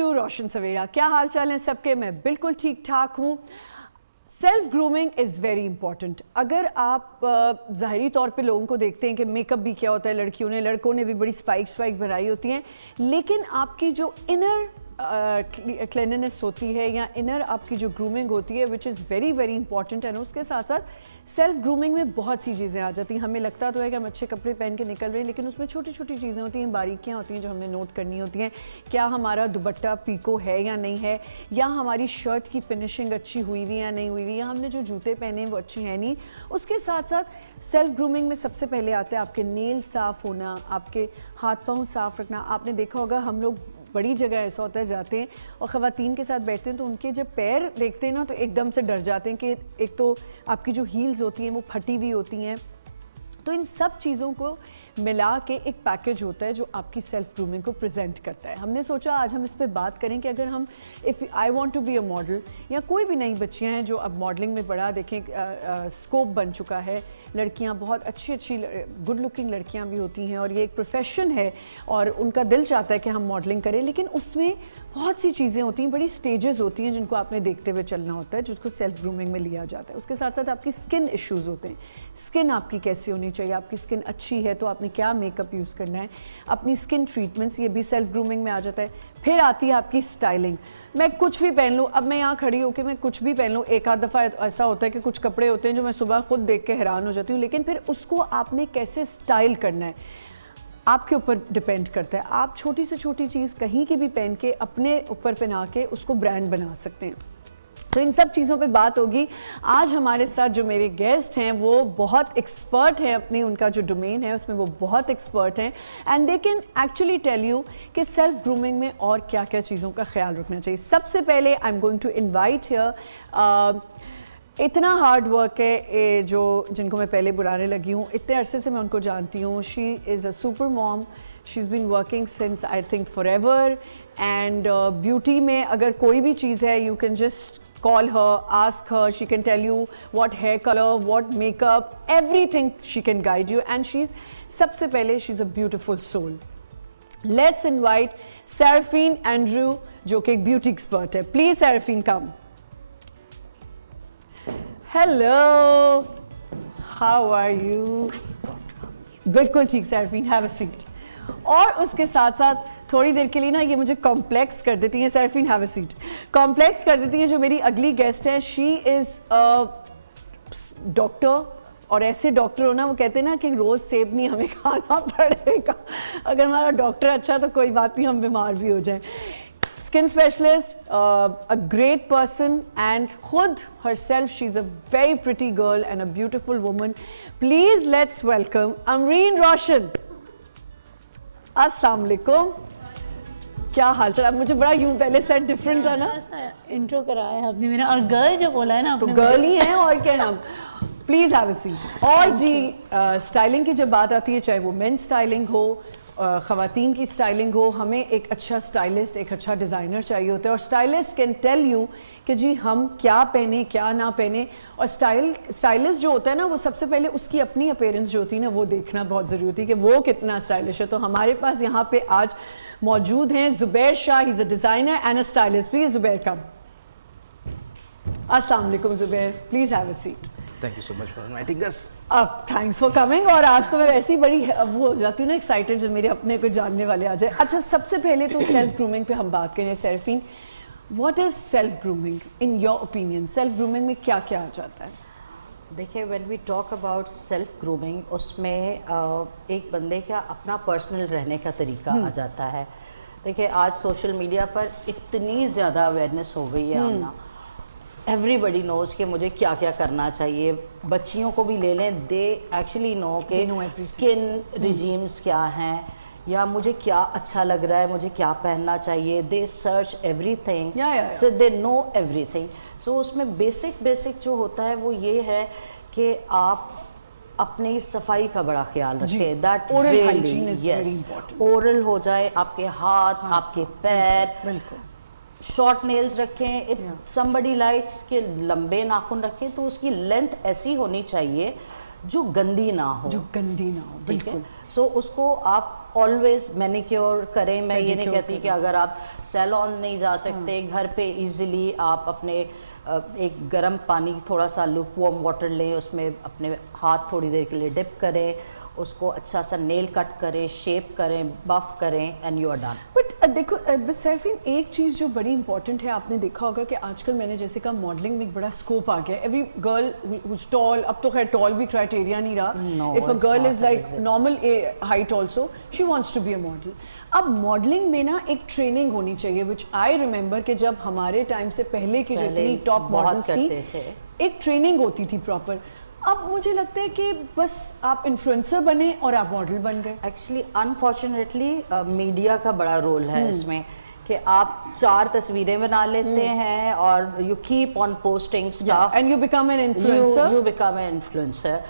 To रोशन सवेरा। क्या हाल चाल है सबके? मैं बिल्कुल ठीक ठाक हूँ। Self grooming is very important. अगर आप ज़ाहरी तौर पे लोगों को देखते हैं कि मेकअप भी क्या होता है, लड़कियों ने लड़कों ने भी बड़ी स्पाइक बनाई होती हैं, लेकिन आपकी जो इनर क्लिननेस होती है या इनर आपकी जो ग्रूमिंग होती है which is very very important है ना, उसके साथ साथ सेल्फ ग्रूमिंग में बहुत सी चीज़ें आ जाती हैं। हमें लगता तो है कि हम अच्छे कपड़े पहन के निकल रहे हैं, लेकिन उसमें छोटी छोटी चीज़ें होती हैं, बारीकियाँ होती हैं जो हमने नोट करनी होती हैं। क्या हमारा दुपट्टा पीको है या नहीं है, या हमारी शर्ट की फिनिशिंग अच्छी हुई हुई या नहीं हुई हुई, या हमने जो जूते पहने वो अच्छे हैं नहीं। उसके साथ साथ सेल्फ ग्रूमिंग में सबसे पहले आता है आपके नेल साफ़ होना, आपके हाथ पाँव साफ़ रखना। आपने देखा होगा हम लोग बड़ी जगह ऐसा होता है जाते हैं और ख़वातीन के साथ बैठते हैं तो उनके जब पैर देखते हैं ना तो एकदम से डर जाते हैं कि एक तो आपकी जो हील्स होती हैं वो फटी हुई होती हैं। तो इन सब चीज़ों को मिला के एक पैकेज होता है जो आपकी सेल्फ ग्रूमिंग को प्रेजेंट करता है। हमने सोचा आज हम इस पे बात करें कि अगर हम if I want to be a model, या कोई भी नई बच्चियां हैं जो अब मॉडलिंग में बड़ा देखें स्कोप बन चुका है, लड़कियां बहुत अच्छी अच्छी गुड लुकिंग लड़कियां भी होती हैं और ये एक प्रोफेशन है और उनका दिल चाहता है कि हम मॉडलिंग करें, लेकिन उसमें बहुत सी चीज़ें होती हैं, बड़ी स्टेजेस होती हैं जिनको आपने देखते हुए चलना होता है, जिसको सेल्फ ग्रूमिंग में लिया जाता है। उसके साथ साथ आपकी स्किन इश्यूज़ होते हैं। स्किन आपकी कैसी होनी चाहिए, आपकी स्किन अच्छी है तो आपने क्या मेकअप यूज़ करना है, अपनी स्किन ट्रीटमेंट्स, ये भी सेल्फ ग्रूमिंग में आ जाता है। फिर आती है आपकी स्टाइलिंग। मैं कुछ भी पहन लूँ, अब मैं यहाँ खड़ी होकर मैं कुछ भी पहन लूँ, एक आध दफ़ा ऐसा होता है कि कुछ कपड़े होते हैं जो मैं सुबह खुद देख के हैरान हो जाती हूँ, लेकिन फिर उसको आपने कैसे स्टाइल करना है आपके ऊपर डिपेंड करता है। आप छोटी से छोटी चीज़ कहीं की भी पहन के अपने ऊपर पहना के उसको ब्रांड बना सकते हैं। तो इन सब चीज़ों पे बात होगी। आज हमारे साथ जो मेरे गेस्ट हैं वो बहुत एक्सपर्ट हैं, अपनी उनका जो डोमेन है उसमें वो बहुत एक्सपर्ट हैं, and they can actually tell you कि सेल्फ ग्रूमिंग में और क्या क्या चीज़ों का ख्याल रखना चाहिए। सबसे पहले I am going to invite here, इतना हार्ड वर्क है जो जिनको मैं पहले बुलाने लगी हूँ, इतने अरसे से मैं उनको जानती हूँ। She is a super mom, she is been working since I think for ever, and beauty में अगर कोई भी चीज़ है you can just call her, ask her, she can tell you what hair color, what makeup, everything she can guide you, and सबसे पहले she's a beautiful soul. Let's invite Seraphine Andrew जो कि एक beauty expert है. Please Seraphine come. Hello, how are you? बिल्कुल ठीक Seraphine, have a seat. और उसके साथ साथ थोड़ी देर के लिए ना ये मुझे कॉम्प्लेक्स कर देती हैं, Zarveen have a seat, complex कर देती हैं जो मेरी अगली गेस्ट है। शी इज़ डॉक्टर, और ऐसे डॉक्टर हो ना, वो कहते हैं ना कि रोज़ सेब नहीं हमें खाना पड़ेगा, अगर हमारा डॉक्टर अच्छा तो कोई बात नहीं, हम बीमार भी हो जाएं। Skin specialist, a great person, and खुद herself she is a very pretty girl and a beautiful woman. Please let's welcome Amreen Roshan. अस्सलाम वालेकुम, क्या हाल चाल? अब मुझे बड़ा यूं पहले सेट डिफरेंट था ना, इंट्रो कराया आपने मेरा, और गर्ल जो बोला है ना तो गर्ल ही है और क्या नाम। Please have a seat. और जी स्टाइलिंग की जब बात आती है, चाहे वो मेन स्टाइलिंग हो, ख़वातीन की स्टाइलिंग हो, हमें एक अच्छा स्टाइलिस्ट, एक अच्छा डिज़ाइनर चाहिए होता है, और स्टाइलिस्ट कैन टेल यू कि जी हम क्या पहने क्या ना पहने। और स्टाइलिस्ट जो होता है ना, वो सबसे पहले उसकी अपनी अपीयरेंस जो होती है ना वो देखना बहुत ज़रूरी होती है कि वो कितना स्टाइलिश है। तो हमारे पास यहाँ पे आज मौजूद हैं Zubair Shah, he is a designer and a stylist. Please Zubair come. अस्सलाम वालेकुम Zubair, please have a seat. Thank you so much for inviting us. Thanks for coming. और आज तो मैं वैसे ही बड़ी वो हो जाती हूँ ना एक्साइटेड जब मेरे अपने को जानने वाले आ जाए। अच्छा, सबसे पहले तो सेल्फ ग्रूमिंग पे हम बात करें। Zarveen, what is self grooming in your opinion? Self grooming में क्या क्या आ जाता है? देखिए, when we talk about self grooming, उसमें एक बंदे का अपना पर्सनल रहने का तरीका आ जाता है। देखिए, आज सोशल मीडिया पर इतनी ज़्यादा अवेयरनेस हो गई है ना, एवरीबडी नोज़ कि मुझे क्या क्या करना चाहिए। बच्चियों को भी ले लें, दे एक्चुअली नो कि स्किन रिजीम्स क्या हैं, या मुझे क्या अच्छा लग रहा है, मुझे क्या पहनना चाहिए। They search everything, so they know everything. So उसमें बेसिक जो होता है वो ये है कि आप अपनी सफाई का बड़ा ख्याल रखें। दैट ओरल हो जाए, आपके हाथ, आपके पैर, बिल्कुल शॉर्ट नेल्स रखें। इफ समबडी लाइक्स के लंबे नाखून रखें तो उसकी लेंथ ऐसी होनी चाहिए जो गंदी ना हो, बिल्कुल। सो उसको आप ऑलवेज मैनिक्योर करें। मैं ये नहीं Pedicure कहती कि अगर आप सैलून नहीं जा सकते, घर पे इजीली आप अपने एक गर्म पानी, थोड़ा सा लुकवार्म वाटर लें, उसमें अपने हाथ थोड़ी देर के लिए डिप करें, उसको अच्छा सा नेल कट करें, शेप करें, बफ करें, and you are done. But देखो सरफिन, एक चीज़ जो बड़ी इंपॉर्टेंट है, आपने देखा होगा कि आजकल मैंने जैसे कहा मॉडलिंग में एक बड़ा स्कोप आ गया। एवरी गर्ल हुज टॉल, अब तो खैर टॉल भी क्राइटेरिया नहीं रहा। No, if a it's girl not is that, like is it? Normal height also, she wants to be a model. अब मॉडलिंग में ना एक ट्रेनिंग होनी चाहिए, विच आई रिमेंबर कि जब हमारे टाइम से पहले की पहले जितनी टॉप बहुत मॉडल्स थी, करते थे। एक ट्रेनिंग होती थी प्रॉपर। अब मुझे लगता है कि बस आप इन्फ्लुएंसर बने और आप मॉडल बन गए। एक्चुअली अनफॉर्चुनेटली मीडिया का बड़ा रोल है इसमें, कि आप 4 तस्वीरें बना लेते हैं और you keep on posting stuff and you become an influencer. You become an influencer,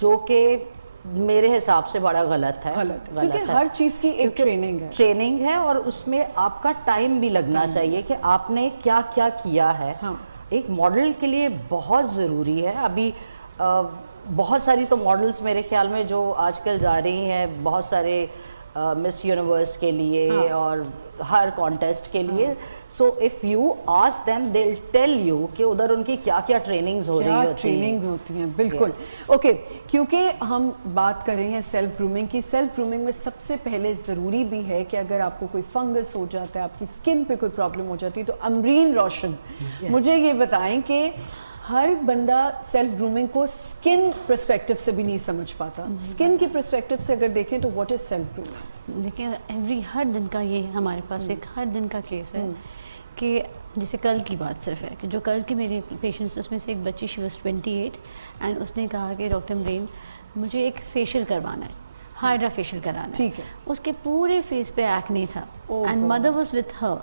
जो कि मेरे हिसाब से बड़ा गलत है। गलत, क्योंकि है। हर चीज़ की एक ट्रेनिंग है। ट्रेनिंग है और उसमें आपका टाइम भी लगना चाहिए कि आपने क्या क्या किया है। हाँ। एक मॉडल के लिए बहुत ज़रूरी है। अभी बहुत सारी तो मॉडल्स मेरे ख्याल में जो आजकल जा रही हैं, बहुत सारे मिस यूनिवर्स के लिए और हर कॉन्टेस्ट के लिए। So if you ask them they will tell you कि उधर उनकी क्या क्या ट्रेनिंग्स हो रही क्या होती ट्रेनिंग हैं। होती हैं, बिल्कुल। ओके, क्योंकि हम बात कर रहे हैं सेल्फ ग्रूमिंग की। सेल्फ ग्रूमिंग में सबसे पहले ज़रूरी भी है कि अगर आपको कोई फंगस हो जाता है, आपकी स्किन पे कोई प्रॉब्लम हो जाती है, तो अमरीन रोशन मुझे ये बताएं कि हर बंदा सेल्फ ग्रूमिंग को स्किन पर्सपेक्टिव से भी नहीं समझ पाता। स्किन के पर्सपेक्टिव से अगर देखें तो व्हाट इज सेल्फ ग्रूमिंग? देखिए हर दिन का ये हमारे पास एक हर दिन का केस है कि जैसे कल की बात सिर्फ है कि जो कल की मेरी पेशेंट्स, उसमें से एक बच्ची, शी वाज 28 एंड उसने कहा कि डॉक्टर अमरीन मुझे एक फेशियल करवाना है, हाइड्रा फेशियल कराना है। ठीक है। उसके पूरे फेस पे एक्ने था oh and mother was with her.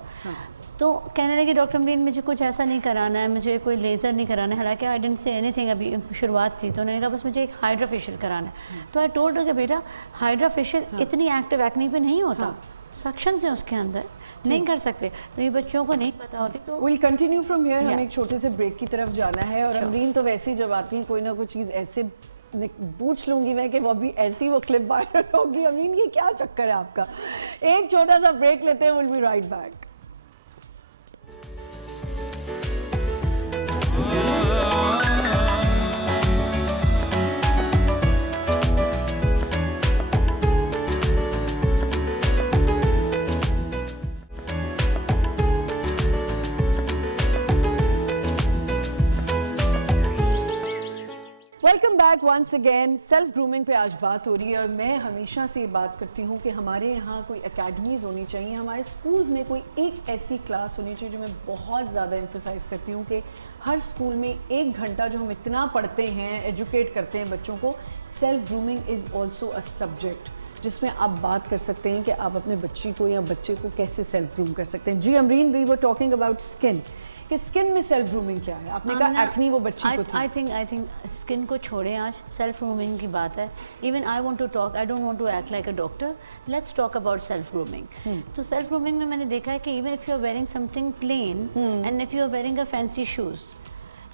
तो कहने लगे डॉक्टर अमरीन मुझे कुछ ऐसा नहीं कराना है, मुझे कोई लेज़र नहीं कराना है। हालांकि आई डिडंट से एनीथिंग, अभी शुरुआत थी। तो उन्होंने कहा बस मुझे एक हाइड्रा फेशियल कराना है। तो आई टोल्ड कि बेटा हाइड्रा फेशियल इतनी एक्टिव एक्ने पे नहीं होता, सक्शन से उसके अंदर नहीं कर सकते। तो ये बच्चों को नहीं पता होती। तो विल कंटिन्यू फ्रॉम हियर। हम Yeah. एक छोटे से ब्रेक की तरफ जाना है और अमरीन तो वैसे ही जब आती है कोई ना कोई चीज़ ऐसे पूछ लूंगी मैं कि वो अभी ऐसी वो क्लिप वायरल होगी। अमरीन ये क्या चक्कर है आपका? एक छोटा सा ब्रेक लेते हैं, will be right back. Welcome back once again. Self grooming पे आज बात हो रही है और मैं हमेशा से ये बात करती हूँ कि हमारे यहाँ कोई एकेडमीज़ होनी चाहिए, हमारे स्कूल्स में कोई एक ऐसी क्लास होनी चाहिए, जो मैं बहुत ज़्यादा एम्फेसाइज करती हूँ कि हर स्कूल में 1 घंटा जो हम इतना पढ़ते हैं, एजुकेट करते हैं बच्चों को, self grooming is also a subject जिसमें आप बात कर सकते हैं कि आप अपने बच्ची को या बच्चे को कैसे सेल्फ ग्रूम कर सकते हैं। जी Amreen, we were talking about skin, कि स्किन में सेल्फ ग्रूमिंग क्या है? आपने कहा एक्नी वो बच्ची को थी। आई थिंक स्किन को छोड़ें, आज सेल्फ ग्रूमिंग की बात है। Even I want to talk, I don't want to act like a doctor, let's talk about self grooming. तो सेल्फ ग्रूमिंग में मैंने देखा है कि even if you are wearing something plain and if you are wearing a fancy shoes,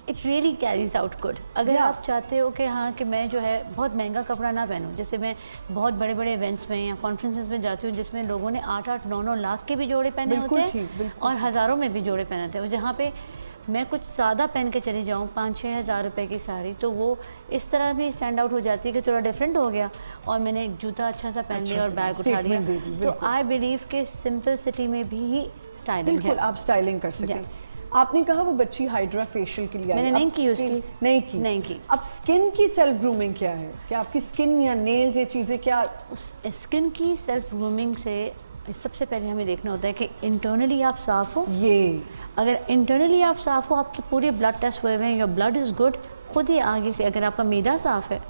it really carries out good. अगर आप चाहते हो कि हाँ कि मैं जो है बहुत महंगा कपड़ा ना पहनूं, जैसे मैं बहुत बड़े बड़े इवेंट्स में या कॉन्फ्रेंसेस में जाती हूँ जिसमें लोगों ने 8-8, 9-9 लाख के भी जोड़े पहने बिल्कुल होते ठीक, हैं बिल्कुल और हज़ारों में भी जोड़े पहने होते हैं, जहाँ पे मैं कुछ सादा पहन के चली जाऊँ 5-6 हज़ार रुपए की साड़ी, तो वो इस तरह भी स्टैंड आउट हो जाती है कि थोड़ा डिफरेंट हो गया और मैंने एक जूता अच्छा सा पहन लिया और बैग उठा लिया। statement दे दी, तो आई बिलीव कि सिंपल सिटी में भी स्टाइलिंग बिल्कुल है। आप स्टाइलिंग कर सकें। आपने कहा वो बच्ची हाइड्रा फेशियल के लिए आई, मैंने अब नहीं की उसकी। skin- नहीं की। अब स्किन की सेल्फ ग्रूमिंग क्या है? क्या आपकी स्किन या नेल्स ये चीज़ें क्या? उस स्किन की सेल्फ ग्रूमिंग से सबसे पहले हमें देखना होता है कि इंटरनली आप साफ़ हो। ये अगर इंटरनली आप साफ़ हो, आपके पूरे ब्लड टेस्ट हुए हुए हैं, योर ब्लड इज़ गुड, खुद ही आगे से अगर आपका मैदा साफ़ है,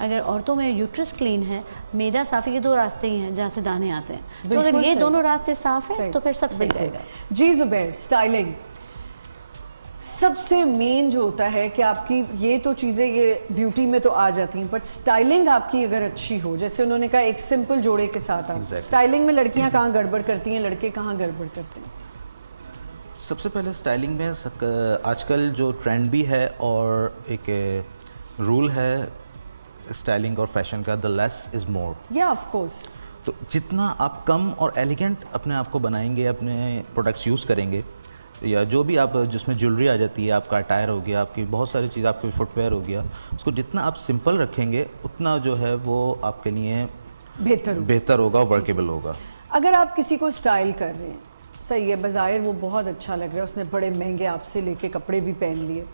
अगर औरतों में यूट्रस क्लीन है, मैदा साफ़ है, ये 2 रास्ते ही हैं जहाँ से दाने आते हैं। तो अगर बिल्कुल ये सही। दोनों रास्ते साफ़ हैं सही, तो फिर सब सही बिल्कुल। रहेगा। जी ज़ुबैर, स्टाइलिंग सबसे मेन जो होता है कि आपकी ये तो चीज़ें ये ब्यूटी में तो आ जाती हैं, बट स्टाइलिंग आपकी अगर अच्छी हो, जैसे उन्होंने कहा एक सिंपल जोड़े के साथ आप Exactly. स्टाइलिंग में लड़कियां कहाँ गड़बड़ करती हैं, लड़के कहाँ गड़बड़ करते हैं? सबसे पहले स्टाइलिंग में आजकल जो ट्रेंड भी है और एक रूल है स्टाइलिंग और फैशन का, द लेस इज़ मोर। या ऑफ कोर्स तो जितना आप कम और एलिगेंट अपने आप को बनाएंगे, अपने प्रोडक्ट्स यूज़ करेंगे, या जो भी आप जिसमें ज्वेलरी आ जाती है, आपका अटायर हो गया, आपकी बहुत सारी चीज़, आपके फुटवेयर हो गया, उसको जितना आप सिंपल रखेंगे उतना जो है वो आपके लिए बेहतर होगा, वर्केबल होगा। अगर आप किसी को स्टाइल कर रहे हैं, सही है, बज़ाहिर वो बहुत अच्छा लग रहा है, उसने बड़े महंगे आपसे लेके कपड़े भी पहन लिए,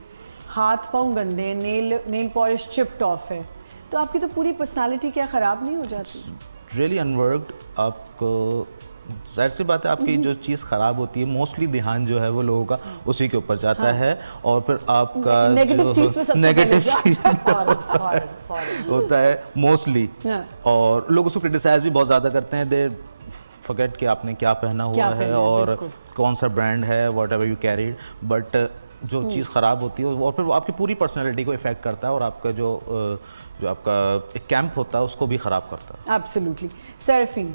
हाथ पाँव गंदे, नेल पॉलिश चिप्ड ऑफ है, तो आपकी तो पूरी पर्सनालिटी क्या ख़राब नहीं हो जाती? रियली अनवर्क्ड। आपको जाहिर सी बात है, आपकी जो चीज़ ख़राब होती है मोस्टली ध्यान जो है वो लोगों का उसी के ऊपर जाता है, और फिर आपका नेगेटिव चीज़ पे सबसे नेगेटिव पहले चीज़ होता है मोस्टली, और लोग उसको क्रिटिसाइज भी बहुत ज़्यादा करते हैं। दे फॉरगेट कि आपने क्या पहना हुआ है और कौन सा ब्रांड है, what ever you carried, but जो चीज़ ख़राब होती है और फिर वो आपकी पूरी पर्सनैलिटी को इफ़ेक्ट करता है, और आपका जो आपका एक कैंप होता है उसको भी ख़राब करता है। Absolutely. Zarveen,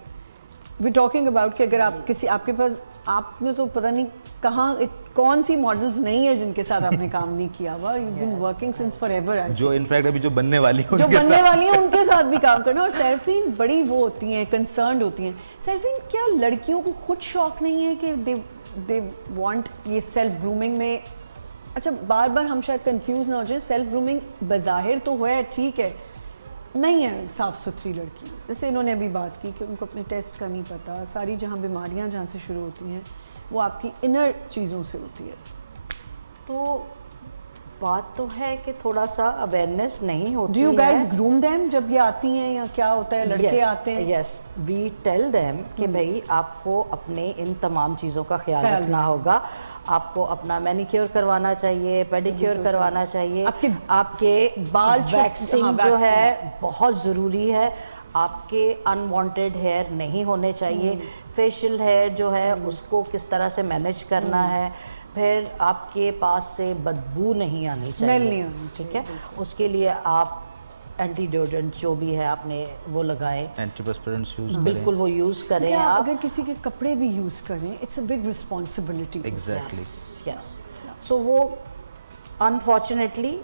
we talking about कि अगर आप किसी, आपके पास, आपने तो पता नहीं कहाँ कौन सी मॉडल्स नहीं है जिनके साथ आपने काम नहीं किया हुआ, you been working since forever, जो इनफैक्ट अभी जो बनने वाली है जो बनने वाली है उनके साथ भी काम करना। और सेराफीन बड़ी वो होती हैं, कंसर्न्ड होती हैं। सेराफीन, क्या लड़कियों को खुद शौक नहीं है कि दे वांट ये सेल्फ ग्रूमिंग में? अच्छा, बार बार हम शायद कंफ्यूज ना हो जाए, सेल्फ ग्रूमिंग बज़ाहिर तो है, ठीक है, नहीं है साफ़ सुथरी लड़की, जैसे इन्होंने अभी बात की कि उनको अपने टेस्ट का नहीं पता, सारी जहाँ बीमारियाँ जहाँ से शुरू होती हैं वो आपकी इनर चीज़ों से होती है। तो बात तो है कि थोड़ा सा अवेयरनेस नहीं होती डू यू है। गाइस ग्रूम देम जब ये आती हैं, या क्या होता है, लड़के आते हैं? यस, वी टेल देम कि भाई आपको अपने इन तमाम चीज़ों का ख्याल रखना होगा, आपको अपना मैनिक्योर करवाना चाहिए, पेडिक्योर करवाना चाहिए, आपके बाल वैक्सिंग जो है बहुत ज़रूरी है, आपके अनवांटेड हेयर नहीं होने चाहिए, फेशियल हेयर जो है उसको किस तरह से मैनेज करना है, फिर आपके पास से बदबू नहीं आनी चाहिए, ठीक है, उसके लिए आप एंटी डिओड्रेंट जो भी है आपने वो लगाएं, एंटीपर्स्पिरेंट्स यूज करें, बिल्कुल वो यूज़ करें आप। अगर किसी के कपड़े भी यूज़ करें, it's a big responsibility. Exactly, yes, so वो अनफॉर्चुनेटली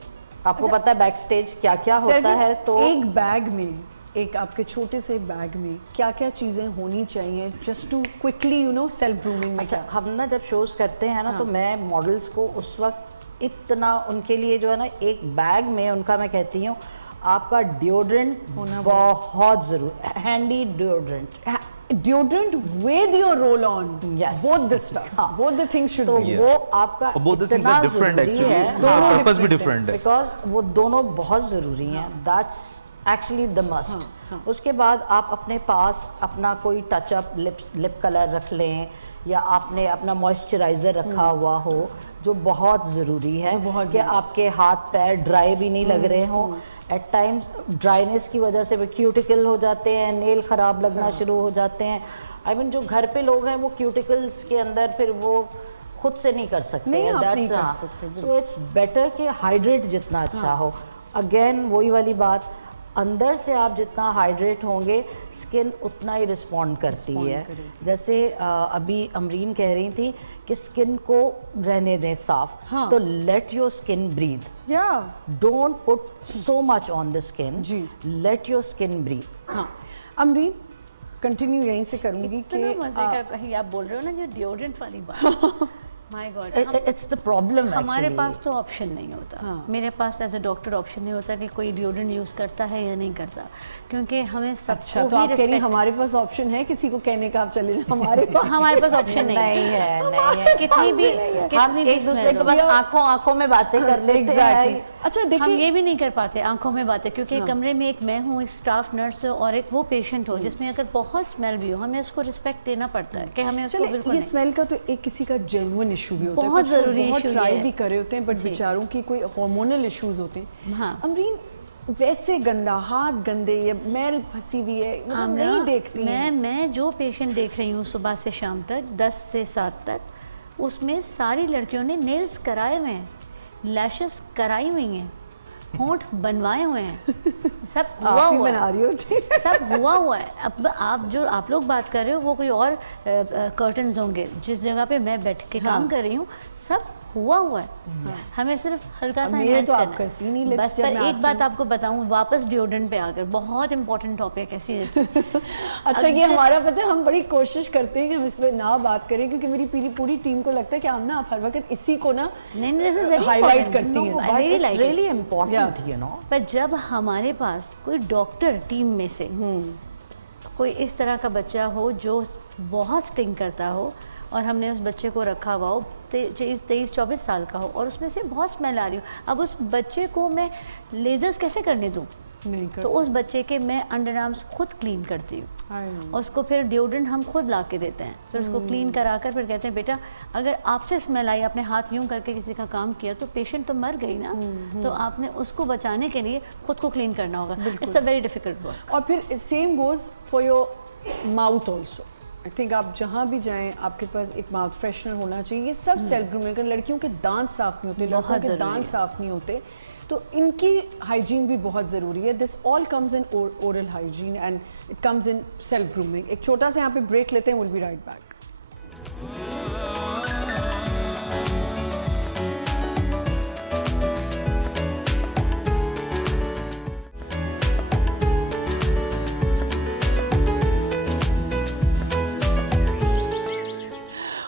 आपको पता है बैक स्टेज क्या क्या होता है। तो एक बैग में, एक आपके छोटे से बैग में क्या क्या चीज़ें होनी चाहिए just to quickly you know self grooming में? अच्छा, हम ना जब शोज़ करते हैं ना, तो मैं मॉडल्स को उस वक्त इतना उनके लिए जो है ना, एक बैग में उनका मैं कहती हूँ आपका डिओड्रेंट होना बहुत ज़रूरी, handy deodorant with your roll on, Yes. both the stuff, both the things should तो be. वो आपका both the things इतना are different ज़रूरी actually, है, दोनों पर्पस भी डिफरेंट है, बिकॉज वो दोनों बहुत ज़रूरी हैं, दैट्स एक्चुअली द मस्ट। उसके बाद आप अपने पास अपना कोई टचअप लिप कलर रख लें, या आपने अपना मॉइस्चराइज़र रखा हुआ हो, जो बहुत ज़रूरी है कि आपके हाथ पैर ड्राई भी नहीं लग रहे हों। एट टाइम्स ड्राइनेस की वजह से वो क्यूटिकल हो जाते हैं, नेल ख़राब लगना शुरू हो जाते हैं। आई मीन जो घर पे लोग हैं वो क्यूटिकल्स के अंदर फिर वो खुद से नहीं कर सकते हैं, सो इट्स बेटर कि हाइड्रेट जितना अच्छा हो। अगेन वही वाली बात, अंदर से आप जितना हाइड्रेट होंगे स्किन उतना ही रिस्पॉन्ड करती है। जैसे अभी अमरीन कह रही थी कि स्किन को रहने दें साफ, तो let your skin breathe, don't put so much on the skin, let your skin breathe. हाँ, अमरीन कंटिन्यू यहीं से करूँगी कि मजे का कहीं आप बोल रहे हो ना, जो डिओड्रेंट वाली बात, my God, it's the problem. हमारे पास तो ऑप्शन नहीं होता, मेरे पास एज अ डॉक्टर ऑप्शन नहीं होता कि कोई डिओड्रेंट यूज़ करता है या नहीं करता, क्योंकि हमें सबको अच्छा, तो आप कह रही हमारे पास ऑप्शन है, किसी को कहने का आप चले जाए, हमारे पास ऑप्शन नहीं है, कितनी भी एक दूसरे के पास आंखों में बातें कर लेते हैं। अच्छा देखिए, हम ये भी नहीं कर पाते आंखों में बातें, क्योंकि कमरे में एक मैं हूँ, एक स्टाफ नर्स हो, और एक वो पेशेंट हो जिसमें अगर बहुत स्मेल भी हो, हमें उसको रिस्पेक्ट देना पड़ता है कि हमें उसको बिल्कुल ये स्मेल का तो एक किसी का जेन्युइन इशू भी होता है, बहुत ज़रूरी बहुत issue ट्राई है। भी करे होते हैं, बट बेचारों की कोई हार्मोनल इश्यूज होते हैं। हाँ। अमरीन, वैसे गंदा, हाथ गंदे, ये मैल फंसी हुई है, मतलब नहीं देखती मैं जो पेशेंट देख रही हूँ सुबह से शाम तक 10 से 7 तक, उसमें सारी लड़कियों ने नेल्स कराए हुए हैं, लैशेस कराई हुई हैं, होंठ बनवाए हुए हैं, सब हुआ हुआ है, सब हुआ है। अब आप लोग बात कर रहे हो वो कोई और कर्टन्स होंगे, जिस जगह पे मैं बैठ के काम कर रही हूँ सब हुआ है। हमें सिर्फ हल्का सा अब ये enhance तो आप करना है। करती नहीं lips बस जब पर मैं एक आती बात आपको बताऊं, वापस डिओड्रेंट पे आकर, बहुत इंपॉर्टेंट टॉपिक है सीरियसली। अच्छा, ये हमारा पता है, हम बड़ी कोशिश करते हैं कि हम इस पे ना बात करें, क्योंकि मेरी पूरी टीम को लगता है कि आमना आप हर वक्त इसी को ना नहीं, दिस इज वेरी हाईलाइट करती हैं। I really like really important, you know. पर जब हमारे पास कोई डॉक्टर टीम में से कोई इस तरह का बच्चा हो जो बहुत स्टिंग करता हो, और हमने उस बच्चे को रखा हुआ हो 23-24 साल का हो, और उसमें से बहुत स्मेल आ रही हो, अब उस बच्चे को मैं लेजर्स कैसे करने दूँ? नहीं कर तो उस बच्चे के मैं अंडर आर्म्स खुद क्लीन करती हूँ, I know. और उसको फिर डिओड्रेंट हम खुद ला के देते हैं, फिर उसको क्लीन करा कर फिर कहते हैं बेटा अगर आपसे स्मेल आई, आपने हाथ यूं करके किसी का काम किया, तो पेशेंट तो मर गई ना, तो आपने उसको बचाने के लिए खुद को क्लीन करना होगा। It's a very difficult work. और फिर same goes for your mouth also. I think आप जहाँ भी जाएं आपके पास एक माउथ फ्रेशनर होना चाहिए। ये सब सेल्फ ग्रूमिंग का, लड़कियों के दांत साफ नहीं होते, लड़कों बहुत के ज़रूरी दांत है। साफ नहीं होते, तो इनकी हाइजीन भी बहुत ज़रूरी है। This all comes in oral hygiene and it comes in self grooming. एक छोटा सा यहाँ पे ब्रेक लेते हैं, will be right back.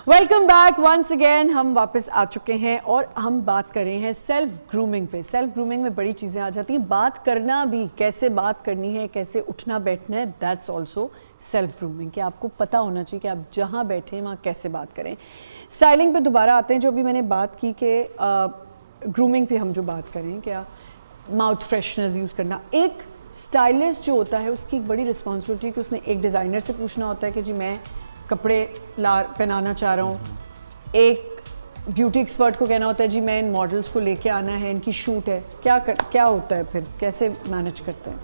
Welcome back once again. हम वापस आ चुके हैं और हम बात कर रहे हैं सेल्फ ग्रूमिंग पे। सेल्फ ग्रूमिंग में बड़ी चीज़ें आ जाती हैं, बात करना भी, कैसे बात करनी है, कैसे उठना बैठना है, दैट्स ऑल्सो सेल्फ ग्रूमिंग। कि आपको पता होना चाहिए कि आप जहाँ बैठे हैं वहाँ कैसे बात करें। स्टाइलिंग पे दोबारा आते हैं। जो भी मैंने बात की कि ग्रूमिंग पे हम जो बात करें, क्या माउथ फ्रेशनर्स यूज़ करना, एक स्टाइलिस्ट जो होता है उसकी एक बड़ी रिस्पॉन्सिबिलिटी है कि उसने एक डिज़ाइनर से पूछना होता है कि जी मैं कपड़े पहनाना चाह रहा हूँ, एक ब्यूटी एक्सपर्ट को कहना होता है जी मैं इन मॉडल्स को लेके आना है, इनकी शूट है, क्या होता है, फिर कैसे मैनेज करते हैं?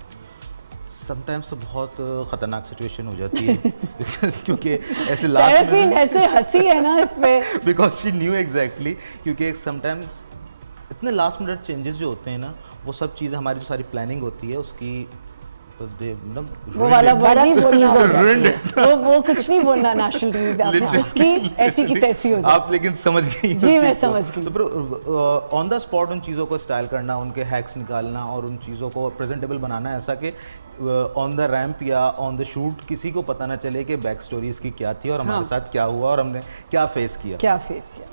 समटाइम्स तो बहुत ख़तरनाक सिचुएशन हो जाती है क्योंकि ऐसे सेराफिन ऐसे हंसी है ना इस पे, बिकॉज शी न्यू एग्जैक्टली, क्योंकि समटाइम्स इतने लास्ट मिनट चेंजेस जो होते हैं ना, वो सब चीज़ें हमारी जो सारी प्लानिंग होती है उसकी तो वो वाला वर्ड नहीं बोलना, वो कुछ नहीं बोलना नेशनल टीवी पे आपने, उसकी ऐसी की तैसी हो जाए। आप लेकिन समझ गई जी, मैं समझ गई। तो फिर ऑन द स्पॉट उन चीज़ों को स्टाइल करना, उनके हैक्स निकालना और उन चीज़ों को प्रेजेंटेबल बनाना ऐसा कि ऑन द रैंप या ऑन द शूट किसी को पता ना चले कि बैक स्टोरी इसकी क्या थी और हमारे साथ क्या हुआ और हमने क्या फेस किया।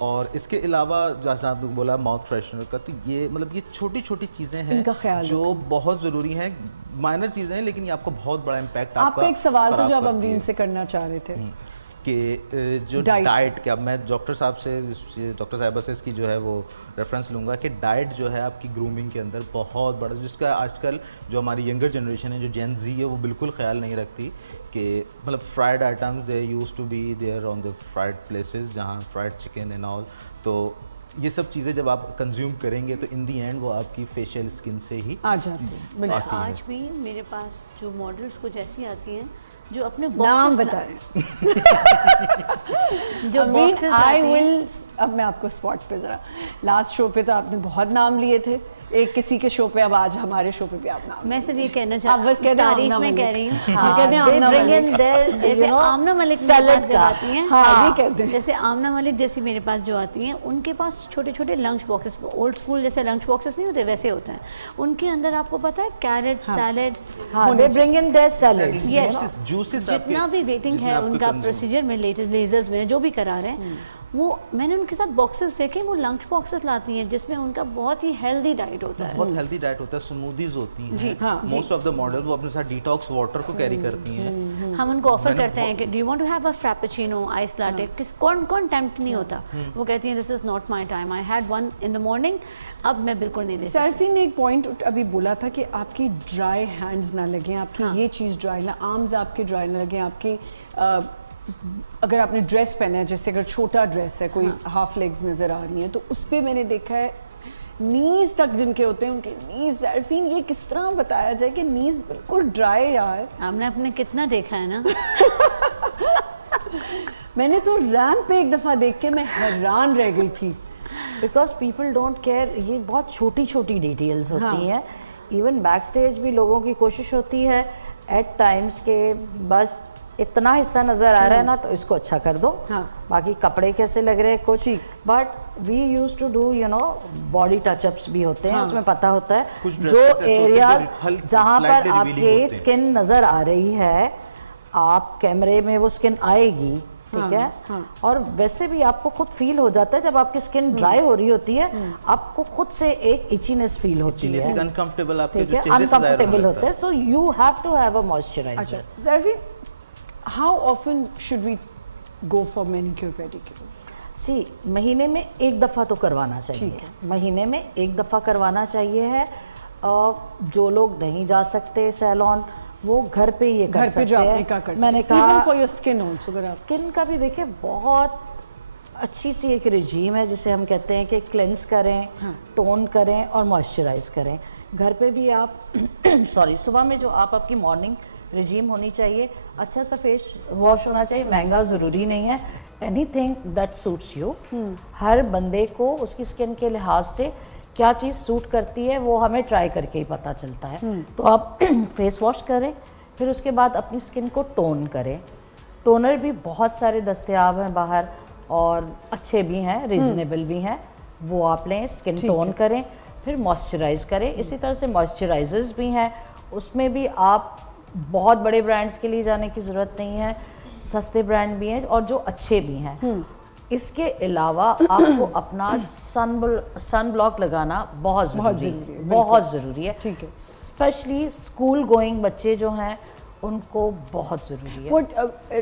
और इसके अलावा जैसे आपने बोला माउथ फ्रेशनर का, तो ये मतलब ये छोटी छोटी चीज़ें हैं जो बहुत ज़रूरी हैं, माइनर चीज़ें हैं, लेकिन ये आपको बहुत बड़ा इम्पैक्ट आपका एक सवाल था जो आप अमरीन से करना चाह रहे थे कि जो डाइट क्या, मैं डॉक्टर साहब से, डॉक्टर साहिबा से इसकी जो है वो रेफरेंस लूँगा कि डाइट जो है आपकी ग्रूमिंग के अंदर बहुत बड़ा, जिसका आजकल जो हमारी यंगर जनरेशन है, जो जेन जी है, वो बिल्कुल ख्याल नहीं रखती कि मतलब fried items they used to be there on the fried places, जहाँ फ्राइड चिकन एंड ऑल, तो ये सब चीज़ें जब आप कंज्यूम करेंगे तो इन दी एंड वो आपकी फेशियल स्किन से ही आ जाती है। आज भी मेरे पास जो मॉडल्स कुछ ऐसी आती हैं जो अपने नाम बॉक्सेस बताएं। जो बॉक्सेस आई लाती हैं। विल, अब मैं आपको स्पॉट पे जरा, लास्ट शो पे तो आपने बहुत नाम लिए थे, एक किसी के शो पे, अब आज हमारे शो पे भी आप नाम, मैं सिर्फ ये कहना आप चाहती बस हूँ, कहते हैं तारीफ आमना में मलिक। कह रही हूँ। हाँ, कहते हैं आमना मलिक। जैसे आमना मलिक मेरे पास जब आती हैं, हाँ, ये कहते हैं। जैसे आमना मलिक जैसी मेरे पास जो आती हैं, उनके पास छोटे छोटे लंच बॉक्सेस, ओल्ड स्कूल जैसे लंच बॉक्सेस नहीं होते वैसे होते हैं, उनके अंदर आपको पता है carrot, salad, they bring in their salads. Juices जितना भी वेटिंग है उनका प्रोसीजर में, लेटेस्ट लेजर्स में जो भी करा रहे हैं, वो मैंने उनके साथ बॉक्सेस देखे, वो लंच बॉक्सेस लाती हैं जिसमें उनका बहुत ही हेल्दी डाइट होता है। बहुत हेल्दी डाइट होता है, स्मूदीज होती हैं। जी, हाँ, मोस्ट ऑफ द मॉडल्स वो अपने साथ डिटॉक्स वाटर को कैरी करती हैं। हम उनको ऑफर करते हैं कि do you want to have a frappuccino, ice latte, किस कौन टेम्प्ट नहीं होता, वो कहती हैं this is not my time, I had one in the morning, अब मैं बिल्कुल नहीं ले सकती। सेल्फी ने एक पॉइंट अभी बोला था कि आपकी ड्राई हैंड्स ना लगें, आपकी ये चीज़ ड्राई ना, आर्म्स आपके ड्राई ना लगें, आपकी अगर आपने ड्रेस पहना है, जैसे अगर छोटा ड्रेस है, कोई हाफ लेग्स नज़र आ रही हैं, तो उस पर मैंने देखा है नीज़ तक जिनके होते हैं, उनके नीज़, सेल्फी ये किस तरह बताया जाए कि नीज़ बिल्कुल ड्राई यार। आपने अपने कितना देखा है ना। मैंने तो रैंप पे एक दफ़ा देख के मैं हैरान रह गई थी। बिकॉज पीपल डोंट केयर, ये बहुत छोटी छोटी डिटेल्स होती हैं। इवन बैक स्टेज भी लोगों की कोशिश होती है एट टाइम्स के बस इतना हिस्सा नजर आ रहा है ना तो इसको अच्छा कर दो, हाँ। बाकी कपड़े कैसे लग रहे हैं कुछ, but we use to do you know body touch ups भी होते हैं, उसमें पता होता है कुछ जो dresses ऐसे होते हैं एरिया जो हल्की जहाँ पर slightly revealing आपके होते हैं। स्किन नजर आ रही है, आप कैमरे में वो स्किन आएगी, ठीक है, और वैसे भी आपको खुद फील हो जाता है जब आपकी स्किन ड्राई हो रही होती है, आपको खुद से एक इचीनेस फील होती है, अनकंफर्टेबल आपके ठीक जो है, चेहरे से जाहिर अनकंफर्टेबल होता होते हैं, so you have to have a moisturiser. Zarveen, how often should we go for manicure pedicure? सी महीने में एक दफ़ा तो करवाना चाहिए, महीने में एक दफ़ा करवाना चाहिए है। जो लोग नहीं जा सकते सैलून, वो घर पे ये कर घर सकते पे जो हैं। आपने क्या कर मैंने सकते? Even कहा for your skin also, अगर आप स्किन का भी देखिए बहुत अच्छी सी एक रिजीम है जिसे हम कहते हैं कि क्लेंस करें, टोन करें और मॉइस्चराइज करें। घर पे भी आप सॉरी सुबह में जो आपकी मॉर्निंग रिजीम होनी चाहिए, अच्छा सा फेस वॉश होना चाहिए, महंगा ज़रूरी नहीं है, एनीथिंग दैट सूट्स यू। हर बंदे को उसकी स्किन के लिहाज से क्या चीज़ सूट करती है वो हमें ट्राई करके ही पता चलता है। तो आप फेस वॉश करें, फिर उसके बाद अपनी स्किन को टोन करें। टोनर भी बहुत सारे दस्तयाब हैं बाहर और अच्छे भी हैं, रीज़नेबल भी हैं, वो आप लें, स्किन टोन करें, फिर मॉइस्चराइज करें। इसी तरह से मॉइस्चराइजर्स भी हैं, उसमें भी आप बहुत बड़े ब्रांड्स के लिए जाने की ज़रूरत नहीं है, सस्ते ब्रांड भी हैं और जो अच्छे भी हैं। इसके अलावा आपको अपना सन ब्लॉक लगाना बहुत ज़रूरी है, बहुत ज़रूरी है, ठीक है। स्पेशली स्कूल गोइंग बच्चे जो हैं उनको बहुत ज़रूरी है। What,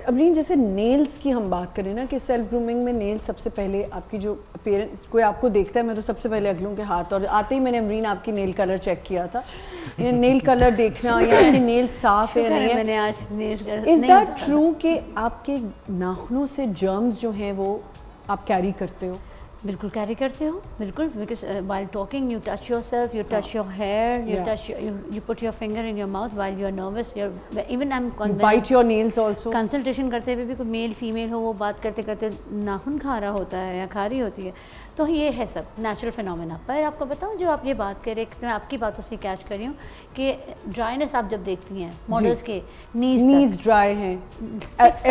अमरीन, जैसे नेल्स की हम बात करें ना कि सेल्फ ग्रूमिंग में नेल सबसे पहले आपकी जो अपीयरेंस, कोई आपको देखता है मैं तो सबसे पहले अगलों के हाथ, और आते ही मैंने अमरीन आपकी नेल कलर चेक किया था, ये नेल कलर देखना या आपके नेल साफ है नहीं है। मैंने आज इज दैट ट्रू कि आपके नाखूनों से जर्म्स जो हैं वो आप कैरी करते हो? बिल्कुल कैरी करते हो, बिल्कुल, because while talking you touch yourself, you touch your hair, you touch you put your finger in your mouth while you are nervous, even I'm bite your nails also? Consultation करते हुए भी कोई male female हो, वो बात करते करते नाखून खा रहा होता है या खा रही होती है, तो ये है सब नेचुरल फिनोमेना। पर आपको बताऊं, जो आप ये बात कर रहे हैं, मैं आपकी बातों से कैच कर रही हूँ कि ड्राइनेस आप जब देखती हैं मॉडल्स के नीज ड्राई हैं, 6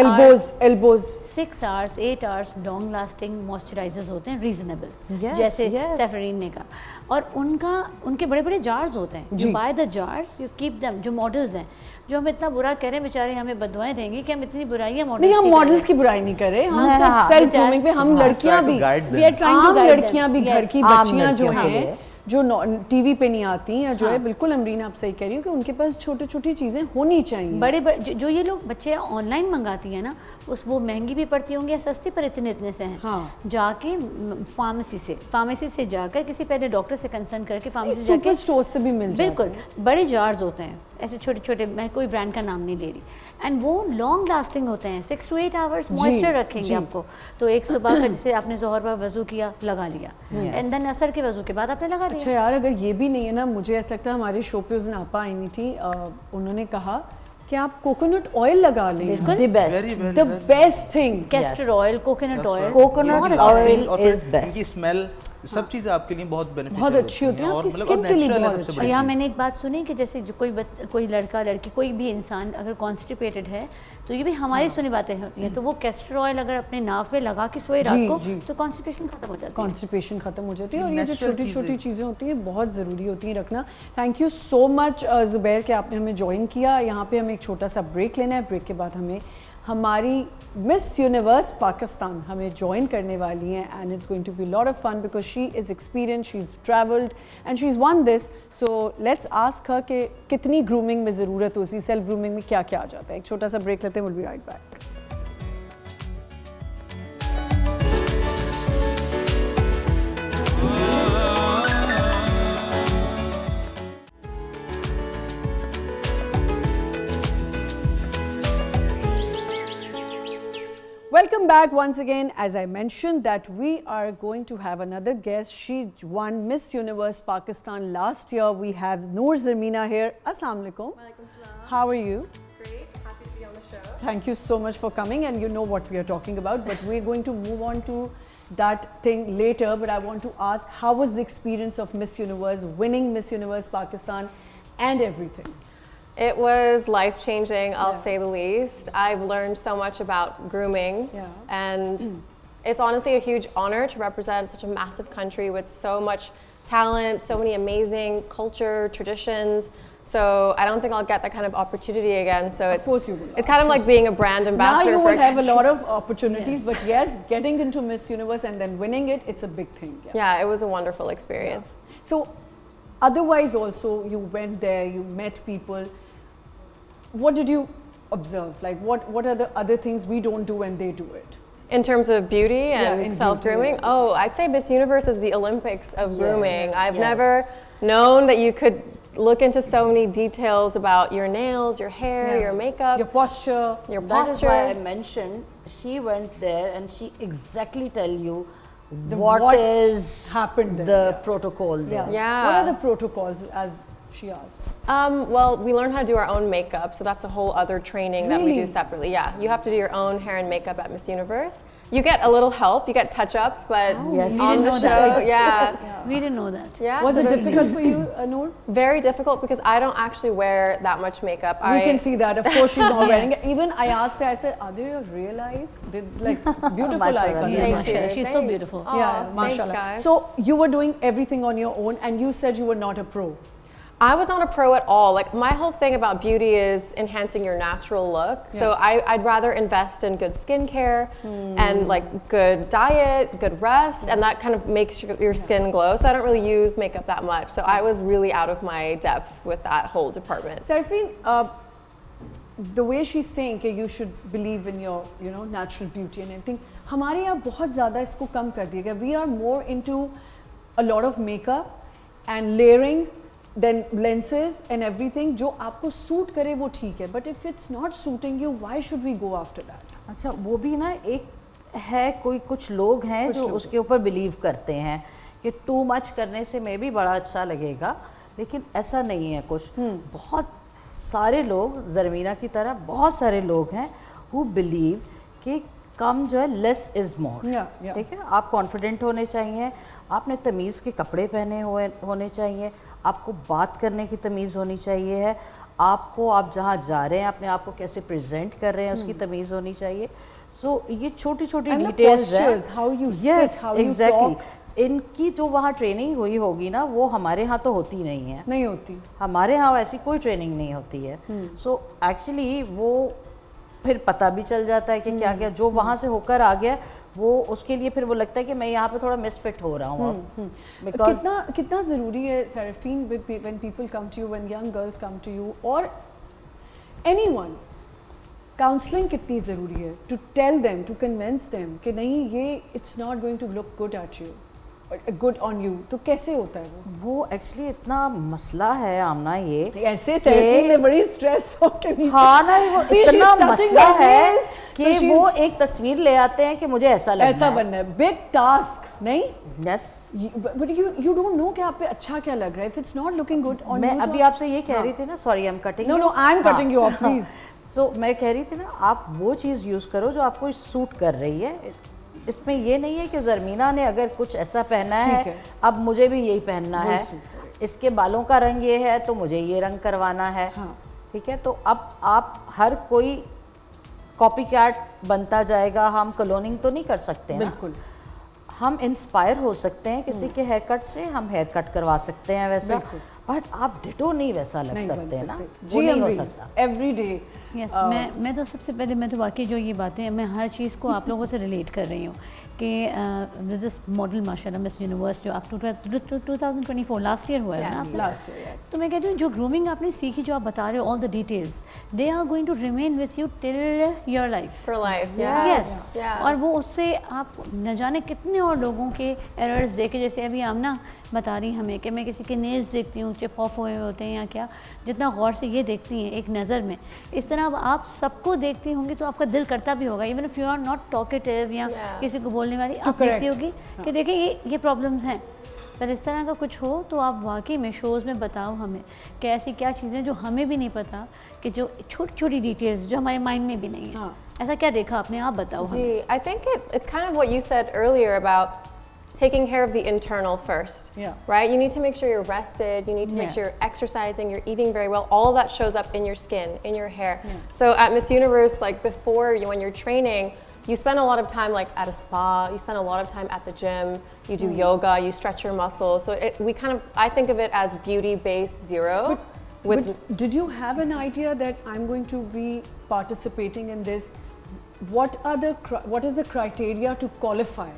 elbows 6 hours 8 hours long lasting moisturisers होते हैं, रीजनेबल, Yes, जैसे yes. सेफरीन ने कहा, और उनके बड़े बड़े जार्स होते हैं, जो by the jars you keep them, जो मॉडल्स हैं, जो हम इतना बुरा कह रहे हैं, बेचारे हमें बददुआएं देंगे कि हम इतनी बुराइयां मॉडल्स नहीं, हम मॉडल्स की बुराई नहीं कर रहे, हम सिर्फ सेल्फ ग्रूमिंग पे, हम लड़कियां भी, guide them. We are trying to आम guide them. लड़कियां भी, घर Yes. की आम बच्चियां जो लड़कियों के हैं लिए। जो टीवी पे नहीं आती या जो है, बिल्कुल अमरीन आप सही कह रही हो कि उनके पास छोटी छोटी चीजें होनी चाहिए। बड़े बड़े जो ये लोग बच्चे ऑनलाइन मंगाती हैं ना, वो महंगी भी पड़ती होंगी या सस्ती, पर इतने से हैं। हाँ। जाके फार्मेसी से जाकर किसी पहले डॉक्टर से कंसल्ट करके फार्मेसी सुपर जाके, स्टोर से भी मिल जाते हैं। बिल्कुल बड़े जार्स होते हैं ऐसे छोटे छोटे, मैं कोई ब्रांड का नाम नहीं ले रही, एंड वो लॉन्ग लास्टिंग होते हैं, 6 to 8 hours मॉइस्चर रखेंगे आपको। तो एक सुबह का जैसे आपने जोहर पर वजू किया, लगा लिया, एंड देन असर के वजू के बाद आपने लगा लिया। अच्छा यार, अगर ये भी नहीं है ना, मुझे ऐसा लगता है हमारे शो पे उस दिन आपा आई नहीं थी, उन्होंने कहा कि आप कोकोनट ऑयल लगा लें, बिल्कुल The best. The best thing. Castor oil, coconut oil, Coconut oil is best. इनकी स्मेल सब चीज़ आपके लिए बहुत बेनिफिशियल बहुत अच्छी होती है, और आपकी मतलब skin के लिए natural है बहुत सबसे अच्छी। बड़ी यहाँ चीज़। मैंने एक बात सुनी कि जैसे जो कोई लड़का लड़की कोई भी इंसान अगर कॉन्स्टिपेटेड है, तो ये भी हमारी सुनी बातें होती हैं, तो वो कैस्टर ऑयल अगर अपने नाव पे लगा के सोए रात को, तो कॉन्स्टिपेशन खत्म हो जाती है। कॉन्स्टिपेशन खत्म हो जाती है, और ये जो Natural छोटी छोटी चीज़ें। चीज़ें होती हैं बहुत ज़रूरी होती हैं रखना। Thank you so much Zubair कि आपने हमें ज्वाइन किया। यहाँ पे हमें एक छोटा सा ब्रेक लेना है, ब्रेक के बाद हमें हमारी मिस यूनिवर्स पाकिस्तान हमें ज्वाइन करने वाली हैं, and it's going to be lot of fun because she is experience, she is travelled and she is won this. So let's ask her कि कितनी ग्रूमिंग में ज़रूरत होती है, सेल्फ ग्रूमिंग में क्या क्या आ जाता है। एक छोटा सा ब्रेक लेते हैं, will be right back. Welcome back once again. As I mentioned that we are going to have another guest. She won Miss Universe Pakistan last year. We have Noor Zarmeena here. Assalamu alaikum. How are you? Great, happy to be on the show. Thank you so much for coming, and you know what we are talking about, but we're going to move on to that thing later. But I want to ask, how was the experience of Miss Universe, winning Miss Universe Pakistan and everything? It was life-changing, I'll say the least. I've learned so much about grooming, and it's honestly a huge honor to represent such a massive country with so much talent, so many amazing culture, traditions. So I don't think I'll get that kind of opportunity again. So Of course you will. it's kind of like being a brand Now ambassador you for will a have a country. lot of opportunities, but yes, getting into Miss Universe and then winning it, it's a big thing. Yeah, it was a wonderful experience. So otherwise also you went there, you met people. What did you observe? Like what are the other things we don't do and they do it? In terms of beauty and in self-grooming? beauty, Oh, I'd say Miss Universe is the Olympics of grooming. I've yes. never known that you could look into so many details about your nails, your hair, your makeup, Your posture. your That is why I posture. mentioned she went there and she exactly tell you what what is happened there, the yeah. protocol there. Yeah. What are the protocols, as she asked? Well, we learned how to do our own makeup, so that's a whole other training that we do Really? separately. Yeah, you have to do your own hair and makeup at Miss Universe. You get a little help, you get touch-ups, but Yes. We on didn't the know show, that. yeah, We didn't know that. yeah. Was so it there's- difficult for you, Noor? Very difficult because I don't actually wear that much makeup. We can see that. Of course, she's not wearing it. Even I asked her, I said, are they your real eyes? Like, beautiful eye Mashallah. color. Yeah, Thank mashallah. you, She's so thanks. beautiful. Aw, Yeah, thanks, mashallah. guys. So you were doing everything on your own, and you said you were not a pro. I was not a pro at all. Like my whole thing about beauty is enhancing your natural look. So I'd rather invest in good skincare and like good diet, good rest, and that kind of makes your skin glow. So I don't really use makeup that much. So I was really out of my depth with that whole department. Sarfin, the way she's saying that you should believe in your, natural beauty and everything, हमारे यहाँ बहुत ज़्यादा इसको कम कर दिया गया. We are more into a lot of makeup and layering, then lenses and everything. जो आपको suit करे वो ठीक है. But if it's not suiting you, why should we go after that? अच्छा वो भी ना एक है कुछ लोग हैं जो उसके ऊपर बिलीव करते हैं कि टू मच करने से मे भी बड़ा अच्छा लगेगा, लेकिन ऐसा नहीं है कुछ. बहुत सारे लोग ज़रमीना की तरह बहुत सारे लोग हैं हु बिलीव कि कम जो है लेस इज़ मोर. Yeah. ठीक है, आप कॉन्फिडेंट होने चाहिए, आपने तमीज़ के कपड़े पहने हुए होने चाहिए, आपको बात करने की तमीज़ होनी चाहिए है, आपको आप जहाँ जा रहे हैं अपने आप को कैसे प्रेजेंट कर रहे हैं उसकी तमीज़ होनी चाहिए. सो ये छोटी छोटी And the details postures, how you sit, how you talk. इनकी जो वहाँ ट्रेनिंग हुई होगी ना वो हमारे यहाँ तो होती नहीं है. नहीं होती. हमारे यहाँ ऐसी कोई ट्रेनिंग नहीं होती है. सो एक्चुअली वो फिर पता भी चल जाता है कि क्या क्या जो वहाँ से होकर आ गया वो उसके लिए फिर वो लगता है कि मैं यहाँ पे थोड़ा मिसफिट हो रहा हूँ अब. Because कितना ज़रूरी है Sarafin when people come to you, when young girls come to you or anyone, counseling कितनी ज़रूरी है to tell them, to convince them कि नहीं ये it's not going to look good at you, good on you. तो कैसे होता है वो एक्चुअली इतना मसला है आमना ये ऐसे Sarafin ने बड़ी स्ट्रेस होके नीचे. हाँ ना वो See, she's इतना touching मसला her है nails. कि So she's- वो एक तस्वीर ले आते हैं कि मुझे ऐसा लगना ऐसा है. बनना है. Big task नहीं. Yes. But you don't know कि आप पे अच्छा क्या लग रहा है. If it's not looking good on मैं you. अभी तो आपसे ये कह रही थी ना, sorry I am cutting. No, I'm cutting you off, please. सो मैं कह रही थी ना आप वो चीज़ यूज़ करो जो आपको सूट कर रही है. इसमें ये नहीं है कि ज़रमीना ने अगर कुछ ऐसा पहना ठीक है है. अब मुझे भी यही पहनना वही है. सूट इसके बालों का रंग ये है तो मुझे ये रंग करवाना है. ठीक है, तो अब आप हर कोई कॉपी कैट बनता जाएगा. हम क्लोनिंग तो नहीं कर सकते हैं. बिल्कुल. हम इंस्पायर हो सकते हैं किसी के हेयर कट से, हम हेयर कट करवा सकते हैं वैसा, बिल्कुल. बट आप डिटो नहीं वैसा लग नहीं सकते बन ना. सकते. वो नहीं हो GMB, सकता. every day. यस मैं तो सबसे पहले मैं तो वाकई जो ये बातें मैं हर चीज़ को आप लोगों से रिलेट कर रही हूँ कि दिस मॉडल माशाल्लाह मिस यूनिवर्स जो आप 2024 लास्ट ईयर हुआ है ना आपका. Last year, yes. तो मैं कहती हूँ जो ग्रूमिंग आपने सीखी जो आप बता रहे हो all the details they are going to remain with you till your life. For life, yeah. Yes Yeah. और वो उससे आप न जाने कितने और लोगों के एरर्स देखे. जैसे अभी आमना बता रही हमें कि मैं किसी के नेल्स देखती हूँ चिप ऑफ हुए होते हैं या क्या, जितना गौर से ये देखती हैं एक नज़र में, इस तरह अब आप सबको देखती होंगी तो आपका दिल करता भी होगा even if you are not talkative या किसी को बोलने वाली आप देखती होगी कि देखिए ये प्रॉब्लम्स हैं. पर इस तरह का कुछ हो तो आप वाकई में शोज़ में बताओ हमें कि ऐसी क्या चीज़ें जो हमें भी नहीं पता, कि जो छोटी छोटी डिटेल्स जो हमारे माइंड में भी नहीं है. ऐसा क्या देखा आपने, आप बताओ हमें. Gee, I think it's kind of what you said earlier about taking care of the internal first. Yeah. Right? You need to make sure you're rested, you need to make sure you're exercising, you're eating very well. All of that shows up in your skin, in your hair. So at Miss Universe, like before you, when you're training, you spend a lot of time like at a spa, you spend a lot of time at the gym, you do yoga, you stretch your muscles. So I think of it as beauty base zero. But did you have an idea that I'm going to be participating in this? What is the criteria to qualify?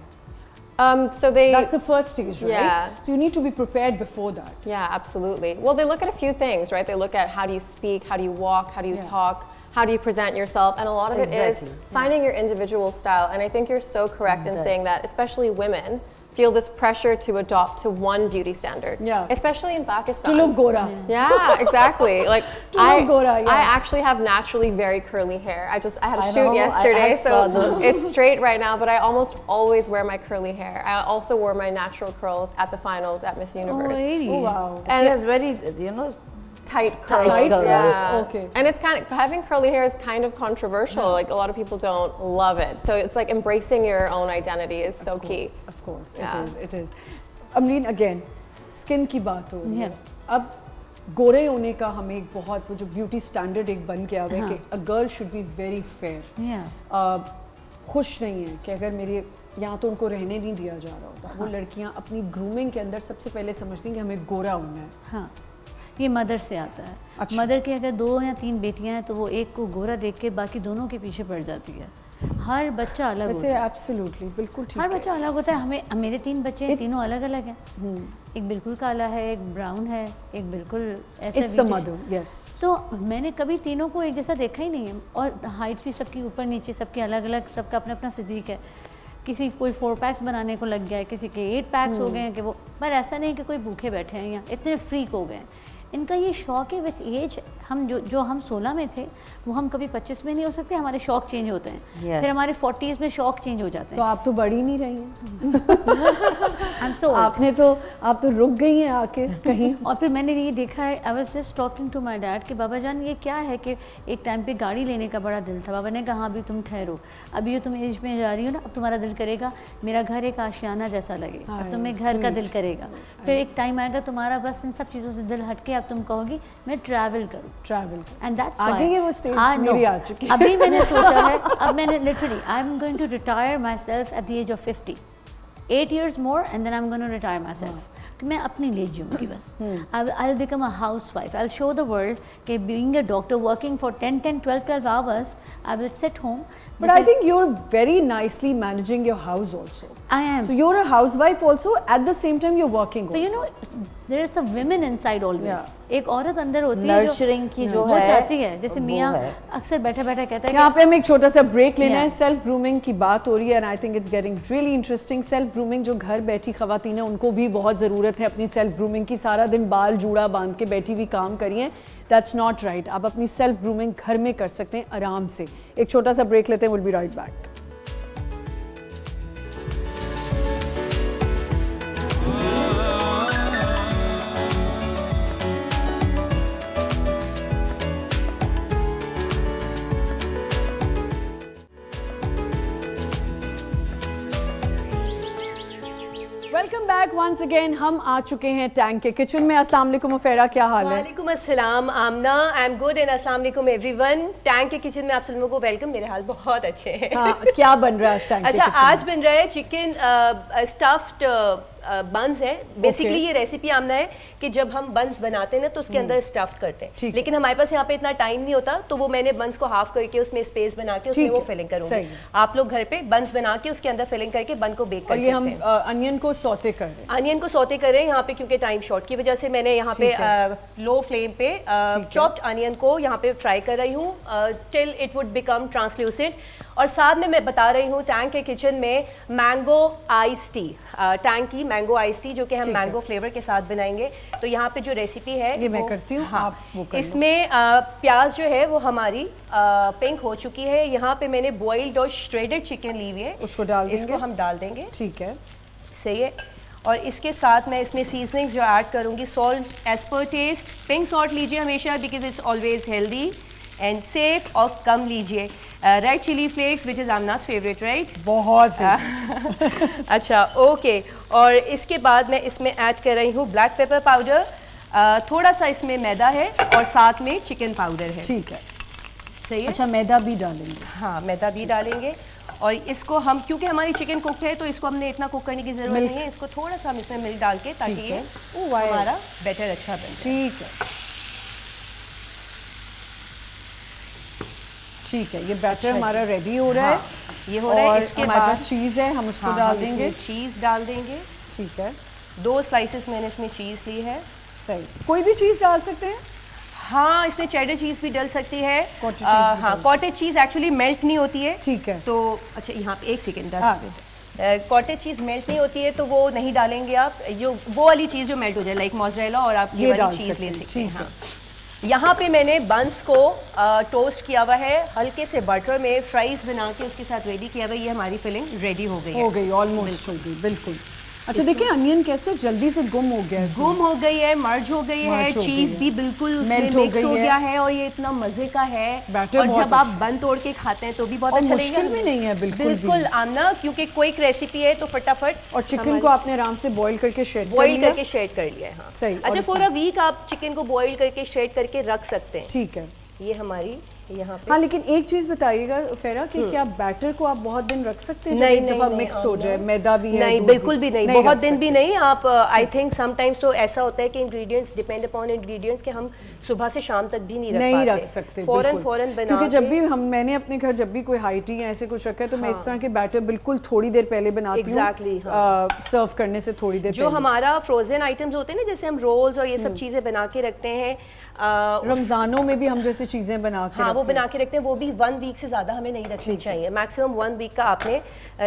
So That's the first stage, right? Yeah. So you need to be prepared before that. Yeah, absolutely. Well, they look at a few things, right? They look at how do you speak, how do you walk, how do you talk, how do you present yourself, and a lot of it is finding your individual style. And I think you're so correct in saying that, especially women feel this pressure to adopt to one beauty standard. Yeah. Especially in Pakistan. To look gora. Yeah, exactly. Like To look gora, yes. I actually have naturally very curly hair. I had a I shoot know, yesterday, I saw so those. it's straight right now, but I almost always wear my curly hair. I also wore my natural curls at the finals at Miss Universe. really? Oh wow. And she has very, Tight curls. Tight curls, Yeah. okay. And it's having curly hair is kind of controversial. Like a lot of people don't love it. So it's like embracing your own identity is so key. Of course, Yeah. it is. Amreen, again, skin की बात हो रही है. Yeah. अब गोरे होने का हमें एक बहुत वो जो ब्यूटी स्टैंडर्ड एक बन के आ गया कि a girl should be very fair. Yeah. खुश नहीं है कि अगर मेरे यहाँ तो उनको रहने नहीं दिया जा रहा होता. वो लड़कियाँ अपनी ग्रूमिंग के अंदर सबसे पहले समझती हैं कि हमें गोरा होना है. हाँ, ये मदर से आता है। अच्छा। मदर की अगर 2 या 3 बेटियां हैं तो वो एक को गोरा देख के बाकी दोनों के पीछे पड़ जाती है। हर बच्चा अलग होता वैसे है। एब्सोल्युटली बिल्कुल ठीक हर है. बच्चा अलग होता है। मेरे 3 बच्चे हैं, तीनों अलग अलग हैं। एक बिल्कुल काला है, एक ब्राउन है, एक बिल्कुल ऐसा इट्स द मदर, यस. तो मैंने कभी तीनों को एक जैसा देखा ही नहीं है। और हाइट भी सबकी ऊपर नीचे, सबकी अलग अलग, सबका अपना अपना फिजिक है। किसी कोई 4 पैक्स बनाने को लग गया है, किसी के 8 पैक्स हो गए हैं कि वो, पर ऐसा नहीं कि कोई भूखे बैठे हैं, यहाँ इतने फ्रीक हो गए हैं। इनका ये शौक है विथ एज। हम जो हम 16 में थे वो हम कभी 25 में नहीं हो सकते। हमारे शौक चेंज होते हैं। Yes. फिर हमारे 40s में शौक चेंज हो जाते तो हैं। आप तो बढ़ी नहीं रही हैं. so आप तो रुक गई हैं आके कहीं. और फिर मैंने ये देखा है, I was just talking to my dad कि बाबा जान ये क्या है कि एक टाइम पे गाड़ी लेने का बड़ा दिल था। बाबा ने कहा अभी तुम ठहरो, अभी जो तुम एज में जा रही हो ना, अब तुम्हारा दिल करेगा मेरा घर एक आशियाना जैसा लगे, अब तुम्हें घर का दिल करेगा। फिर एक टाइम आएगा तुम्हारा बस इन सब चीज़ों से दिल हटके अब तुम कहोगी मैं ट्रैवल करूँ। ट्रैवल एंड दैट्स आ गई है वो स्टेज, मेरी आ चुकी है. अभी मैंने सोचा है, अब मैंने literally I am going to retire my self at the age of 50, 8 years more and then I'm going to retire myself. कि मैं अपनी लिए जीऊँगी बस. I'll become a housewife. I'll show the world कि being a doctor working for 12 hours, I will sit home. But I think you're very nicely managing your house also. I am. So you're a housewife also, at the same time you're working But you also. know, there is a women inside always. Yeah. एक औरत अंदर होती है nurturing की जो वो है चाहती है, जैसे वो मियाँ है। अक्सर बैठा बैठा कहता है यहाँ पे हमें एक छोटा सा ब्रेक लेना है. Yeah. सेल्फ ग्रूमिंग की बात हो रही है and I think it's getting really interesting. Self grooming जो घर बैठी खवातीन है उनको भी बहुत ज़रूरत है अपनी सेल्फ ग्रूमिंग की. सारा दिन बाल जूड़ा बांध के बैठी हुई काम करिए, दैट्स नॉट राइट. आप अपनी सेल्फ ग्रूमिंग घर में कर सकते हैं आराम से. एक छोटा सा ब्रेक लेते हैं, will be right back. Welcome back once again. हम आ चुके हैं टैंक के किचन में. अस्सलाम वालेकुम मुफेरा, क्या हाल है? वालेकुम अस्सलाम आमना, आई एम गुड एंड अस्सलाम वालेकुम एवरीवन. टैंक के किचन में आप सब लोगों को वेलकम. मेरे हाल बहुत अच्छे हैं. हाँ, क्या बन रहा है आज टैंक के अच्छा, किचन में? आज बन रहा है चिकन स्टफ्ड बंस है. बेसिकली ये रेसिपी आमना है कि जब हम बंस बनाते हैं ना तो उसके अंदर स्टफ्ड करते हैं, ठीक है. लेकिन हमारे पास यहाँ पे इतना टाइम नहीं होता, तो वो मैंने बंस को हाफ करके उसमें स्पेस बना के उसमें ठीक वो है, फिलिंग सही करूंगी. है. आप लोग घर पे बंस बना के उसके अंदर फिलिंग करके बन को बेक कर और ये सकते हम हैं. अनियन को सौते कर रहे हैं. अनियन को सौते कर रहे हैं यहाँ पे क्योंकि टाइम शॉर्ट की वजह से मैंने यहाँ पे ठीक लो फ्लेम पे चॉप्ड अनियन को यहाँ पे फ्राई कर रही हूँ till it would become translucent. और साथ में मैं बता रही हूँ टैंक के किचन में मैंगो आइस टी, टैंक की मैंगो आइस टी जो कि हम मैंगो फ्लेवर के साथ बनाएंगे. तो यहाँ पे जो रेसिपी है ये मैं वो- करती हूँ, हाँ, आप वो कर लो. इसमें प्याज जो है वो हमारी पिंक हो चुकी है. यहाँ पे मैंने बॉइल्ड और श्रेडेड चिकन ली हुई है, उसको डाल देंगे? इसको हम डाल देंगे. ठीक है. सही है. और इसके साथ मैं इसमें सीजनिंग्स जो ऐड करूँगी, salt as per taste. Pink salt लीजिए हमेशा because it's always healthy and safe, और कम लीजिए red chilli flakes which is Aamna's favourite, right? बहुत अच्छा, ओके. और इसके बाद मैं इसमें ऐड कर रही हूँ ब्लैक पेपर पाउडर, थोड़ा सा इसमें मैदा है और साथ में चिकन पाउडर है। ठीक है, सही है। अच्छा मैदा भी डालेंगे? हाँ, मैदा भी डालेंगे और इसको हम, क्योंकि हमारी चिकन कुक है तो इसको हमने इतना कुक करने की ज़रूरत नहीं है, इसको थोड़ा सा हम इसमें मिल्क डाल के ताकि ये हमारा बैटर अच्छा बन जाए। ठीक है, ठीक है, ये बैटर हमारा रेडी हो रहा है। ये हो रहा है। और इसके हमारे बाद पास चीज़ है, हम उसको हाँ, डाल हम देंगे। इसमें चीज़ डाल देंगे। ठीक है, 2 स्लाइसेस मैंने इसमें चीज़ ली है। सही, कोई भी चीज़ डाल सकते हैं? हाँ, इसमें चेडर चीज़ भी डल सकती है। Cottage cheese भी हाँ, कॉटेज चीज़ एक्चुअली मेल्ट नहीं होती है। ठीक है। तो अच्छा, यहाँ पे एक सेकेंड हाँ। कॉटेज चीज़ मेल्ट नहीं होती है तो वो नहीं डालेंगे आप, जो वो वाली चीज़ जो मेल्ट हो जाए, लाइक मोज़रेला, और आप ये डाल वाली चीज़ सकते ले हैं, सकते हैं। ठीक है। हाँ। यहाँ पे मैंने बंस को टोस्ट किया हुआ है, हल्के से बटर में फ्राइज बना के उसके साथ रेडी किया हुआ है। ये हमारी फिलिंग रेडी हो गई है। हो गई, ऑलमोस्ट हो गई, बिल्कुल। अच्छा देखिए, अनियन कैसे जल्दी से गुम हो गया है इसमें। गुम हो गई है, मर्ज हो गई है, मर्ज हो चीज गई भी है। बिल्कुल उसमें मेल्ट हो मिक्स हो गई गया है। है और ये इतना मजे का है। बैटर और बहुत जब आप बन तोड़ के खाते हैं तो भी बहुत और अच्छा मुश्किल लगेगा। भी नहीं है, बिल्कुल भी। बिल्कुल आमना, क्योंकि क्विक रेसिपी है तो फटाफट। और चिकन को आपने आराम से बॉईल करके शेड बॉईल करके शेड कर लिया है। हाँ। सही। अच्छा, और पूरा वीक आप चिकन को बॉईल करके शेड करके रख सकते हैं। ठीक है। ये हमारी यहाँ पे। हाँ, लेकिन एक चीज बताइएगा फेरा कि क्या बैटर को आप बहुत दिन रख सकते हैं? नहीं, जब एक दफा नहीं, मिक्स नहीं, हो जाए, मैदा भी है, नहीं, दूध बिल्कुल भी नहीं, बहुत रख दिन भी सकते। नहीं। आप आई थिंक समटाइम्स तो ऐसा होता है कि इंग्रेडिएंट्स डिपेंड अपॉन इंग्रेडिएंट्स के हम सुबह से शाम तक भी नहीं नहीं रख रख सकते फौरन बिल्कुल। फौरन बना क्योंकि जब के- भी मैंने अपने घर जब भी कोई हाई टी या ऐसे कुछ रखा है तो मैं इस तरह के बैटर बिल्कुल थोड़ी देर पहले बनाती हूँ। Exactly, सर्व करने से थोड़ी देर जो पहले। हमारा फ्रोजन आइटम्स होते हैं ना, जैसे हम रोल्स और ये सब चीज़ें बना के रखते हैं, रमजानों में भी हम जैसे चीजें बना के हाँ, वो रखते हैं। बना के रखते हैं, वो भी 1 वीक से ज़्यादा हमें नहीं रखनी चाहिए। मैक्सिमम 1 वीक का आपने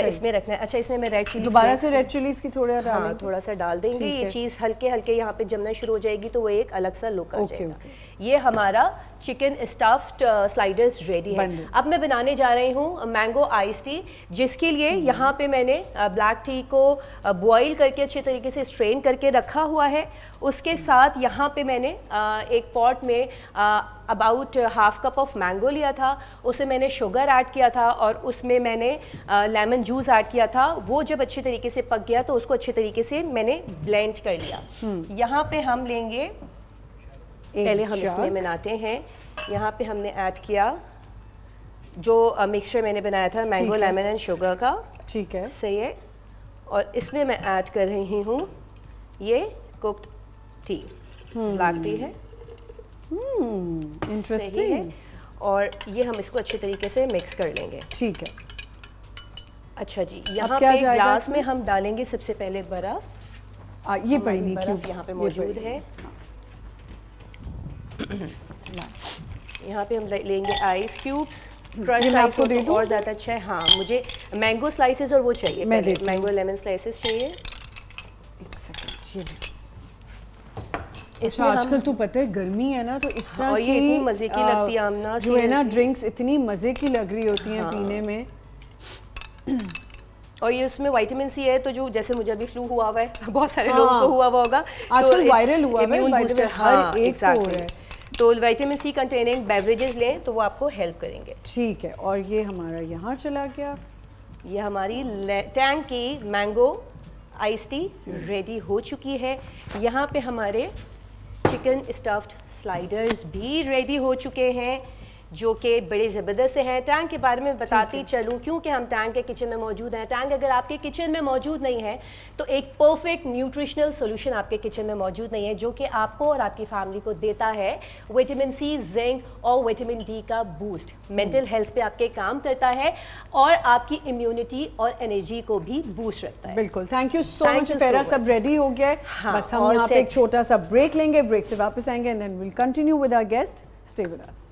इसमें रखना है। अच्छा, इसमें मैं रेड चिली दोबारा से रेड चिलीज की थोड़ा हाँ, डालें। थोड़ा सा डाल देंगे। ठीक ये है। चीज़ हल्के हल्के यहाँ पे जमना शुरू हो जाएगी तो वो एक अलग सा लुक आ ओके, जाएगा। ओके। ये हमारा चिकन स्टफ्ड स्लाइडर्स रेडी है। बन गई। अब मैं बनाने जा रही हूँ मैंगो आइस टी, जिसके लिए यहाँ पे मैंने ब्लैक टी को बॉईल करके अच्छे तरीके से स्ट्रेन करके रखा हुआ है। उसके साथ यहाँ पे मैंने एक पॉट में about half cup of mango लिया था, उसे मैंने शुगर ऐड किया था और उसमें मैंने लेमन जूस ऐड किया था। वो जब अच्छे तरीके से पक गया तो उसको अच्छे तरीके से मैंने ब्लेंड कर लिया। यहाँ पे हम लेंगे, पहले हम इसमें बनाते हैं। यहाँ पे हमने ऐड किया जो मिक्सचर मैंने बनाया था मैंगो, ठीक है। लेमन एंड शुगर का। ठीक है। सही है। और इसमें मैं ऐड कर रही हूँ ये कुक्ड टी, ब्लैक टी है। सही इंटरेस्टिंग। है। और ये हम इसको अच्छे तरीके से मिक्स कर लेंगे। ठीक है। अच्छा जी, यहाँ क्या पे जाएगा ग्लास इसमें? में हम डालेंगे सबसे पहले बर्फ। ये पड़ी नहीं, बर्फ क्यूब्स यहाँ पे ये मौजूद पड़ी। है। यहाँ पे हम लेंगे आइस क्यूब्स। क्रश ये मैं आइस आपको हो दे तो दूँ? और ज़्यादा अच्छा है। हाँ, मुझे मैंगो स्लाइसेस और वो चाहिए, मैं देती हूँ। मैंगो लेमन स्लाइसेस चाहिए। एक सेकंड, ये ले। इसमें अच्छा, हम आजकल तो पता है गर्मी है ना, तो इस तरह और की ये इतनी मज़े की लगती है आमना, जो है ना seriously। ड्रिंक्स इतनी मजे की लग रही होती हैं पीने में। और ये उसमें विटामिन सी है, तो जो जैसे मुझे अभी फ्लू हुआ हुआ है, बहुत सारे लोगों को हुआ होगा। आजकल it's वायरल हुआ है, immune by the way, booster, हर हाँ, एक को हो exactly। रहा है। तो विटामिन सी कंटेनिंग बेवरेजेस लें तो वो आपको हेल्प करेंगे। ठीक है। और ये हमारा यहाँ चला गया। ये हमारी टैंग की मैंगो आइस टी रेडी हो चुकी है। यहाँ पे हमारे चिकन स्टफ्ड स्लाइडर्स भी रेडी हो चुके हैं, जो कि बड़े ज़बरदस्त हैं। टैंग के बारे में बताती चलूँ, क्योंकि हम टैंग के किचन में मौजूद हैं। टैंग अगर आपके किचन में मौजूद नहीं है तो एक परफेक्ट न्यूट्रिशनल सोल्यूशन आपके किचन में मौजूद नहीं है, जो कि आपको और आपकी फैमिली को देता है विटामिन सी, जिंक और विटामिन डी का बूस्ट। मेंटल हेल्थ पे आपके काम करता है और आपकी इम्यूनिटी और एनर्जी को भी बूस्ट रखता है। बिल्कुल, thank you so Thank much. you so पेरा much। सब रेडी हो गया है। हाँ, बस हम all यहाँ पे एक set। छोटा सा ब्रेक लेंगे, ब्रेक से वापस आएंगे and then will continue with our guest. Stay with us.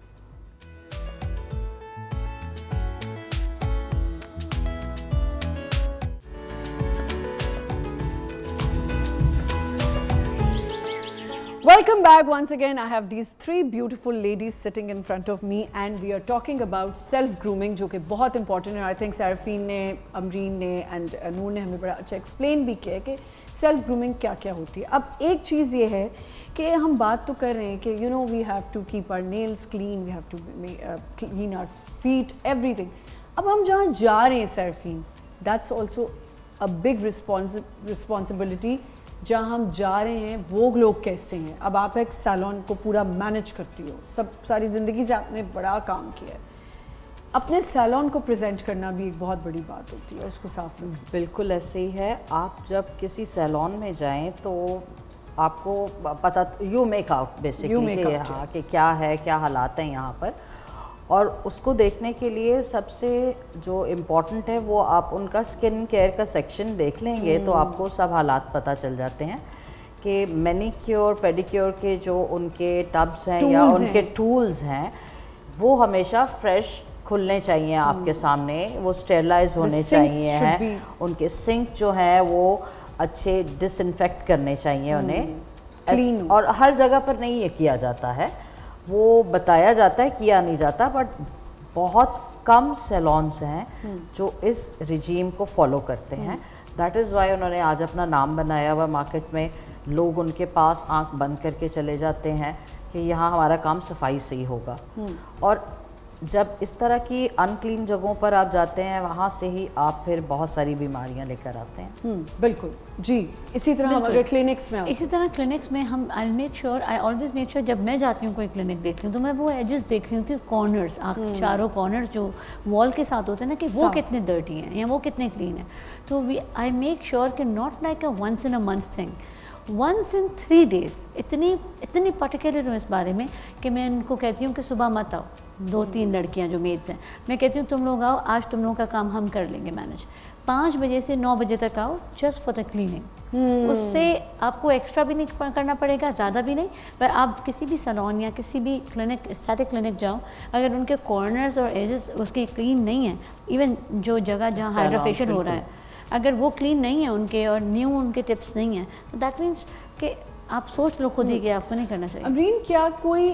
Welcome back once again. I have these 3 beautiful ladies sitting in front of me and we are talking about self grooming, जो कि बहुत important है। I think सारफीन ने, अमरीन ने and नूर ने हमें बड़ा अच्छा एक्सप्लेन भी किया कि सेल्फ ग्रूमिंग क्या क्या होती है। अब एक चीज़ ये है कि हम बात तो कर रहे हैं कि you know we have to keep our nails clean, we have to clean our feet, everything. अब हम जहाँ जा रहे हैं सारफीन, that's also a big responsibility. जहाँ हम जा रहे हैं वो लोग कैसे हैं। अब आप एक सैलून को पूरा मैनेज करती हो, सब सारी ज़िंदगी से आपने बड़ा काम किया है, अपने सैलून को प्रेजेंट करना भी एक बहुत बड़ी बात होती है, उसको साफ रखना। बिल्कुल ऐसे ही है। आप जब किसी सैलून में जाएं तो आपको पता, यू मेक आउट बेसिकली कि हाँ कि क्या है, क्या हालात हैं यहाँ पर, और उसको देखने के लिए सबसे जो इम्पोर्टेंट है वो आप उनका स्किन केयर का सेक्शन देख लेंगे तो आपको सब हालात पता चल जाते हैं कि मैनीक्योर पेडिक्योर के जो उनके टब्स हैं या उनके टूल्स हैं वो हमेशा फ्रेश खुलने चाहिए आपके सामने, वो स्टेरलाइज होने चाहिए हैं, उनके सिंक जो है वो अच्छे डिसइंफेक्ट करने चाहिए उन्हें। और हर जगह पर नहीं ये किया जाता है, वो बताया जाता है, किया नहीं जाता, बट बहुत कम सैलून्स हैं जो इस रिजीम को फॉलो करते हैं। दैट इज़ वाई उन्होंने आज अपना नाम बनाया हुआ मार्केट में। लोग उनके पास आंख बंद करके चले जाते हैं कि यहाँ हमारा काम सफाई से ही होगा। और जब इस तरह की अनक्लीन जगहों पर आप जाते हैं वहाँ से ही आप फिर बहुत सारी बीमारियाँ लेकर आते हैं। बिल्कुल जी। इसी तरह हम अगर क्लिनिक्स में इसी तरह क्लिनिक्स में हम आई make sure, I always make sure जब मैं जाती हूँ कोई क्लिनिक देखती हूँ तो मैं वो एजेस देखती हूँ कि कॉर्नर्स, आप चारों कॉर्नर्स जो वॉल के साथ होते हैं ना कि वो कितने डर्टी हैं या वो कितने क्लीन हैं। तो आई मेक श्योर कि not like a once in a month thing, once in 3 days। इतनी पर्टिकुलर हूँ इस बारे में कि मैं इनको कहती हूँ कि सुबह मत आओ, 2-3 लड़कियाँ जो मेड्स हैं, मैं कहती हूँ तुम लोग आओ, आज तुम लोगों का काम हम कर लेंगे मैनेज। 5 बजे से 9 बजे तक आओ जस्ट फॉर द क्लीनिंग। उससे आपको एक्स्ट्रा भी नहीं करना पड़ेगा, ज़्यादा भी नहीं। पर आप किसी भी सैलून या किसी भी क्लिनिक, एस्थेटिक क्लिनिक जाओ, अगर उनके कॉर्नर्स और एजेस उसके क्लीन नहीं हैं, इवन जो जगह जहाँ हाइड्रोफेशियल हो रहा है अगर वो क्लीन नहीं है उनके और न्यू उनके टिप्स नहीं हैं, तो दैट मीन्स कि आप सोच लो खुद ही कि आपको नहीं करना चाहिए। अमरीन, क्या कोई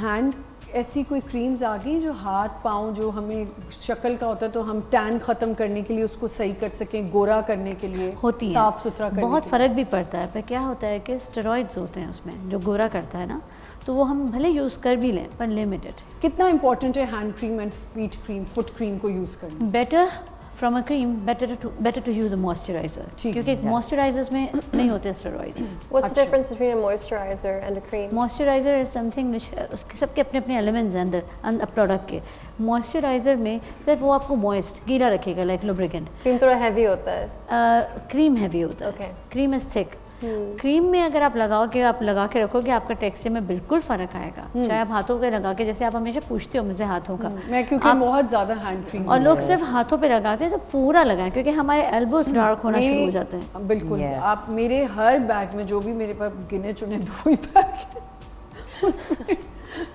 हैंड ऐसी कोई क्रीम्स आ गई जो हाथ पाँव जो हमें शक्ल का होता है तो हम टैन ख़त्म करने के लिए उसको सही कर सकें, गोरा करने के लिए होती है, साफ सुथरा करने बहुत के फ़र्क भी पड़ता है। पर क्या होता है कि स्टेरॉइड्स होते हैं उसमें जो गोरा करता है ना, तो वो हम भले यूज़ कर भी लें पर लिमिटेड। कितना इंपॉर्टेंट है hand cream and feet cream, foot cream को यूज़ करना? Better from a cream, better to use a moisturiser, क्योंकि मॉइस्चराइजर्स में नहीं होते स्टेरॉइड्स। What's the difference between a moisturizer and a cream? Moisturiser is something which, उसके सबके अपने अपने एलिमेंट्स हैं अंदर प्रोडक्ट के। मॉइस्चराइज़र में सिर्फ वो आपको मॉइस्ट गीला रखेगा लाइक लुब्रिकेंट। क्रीम थोड़ा हैवी होता है। क्रीम हैवी होता है, क्रीम इज़ थिक। क्रीम में अगर आप लगाओगे, आप लगा के रखोगे, आपका टेक्सचर में बिल्कुल फ़र्क आएगा। चाहे आप हाथों पे लगा के, जैसे आप हमेशा पूछते हो मुझे हाथों का, मैं क्योंकि बहुत ज़्यादा हैंड क्रीम और लोग सिर्फ हाथों पे लगाते हैं तो पूरा लगाएं क्योंकि हमारे एल्बोज डार्क होना शुरू हो जाते हैं। बिल्कुल आप मेरे हर बैग में जो भी मेरे पास गिने चुने 2 ही बैग उसमें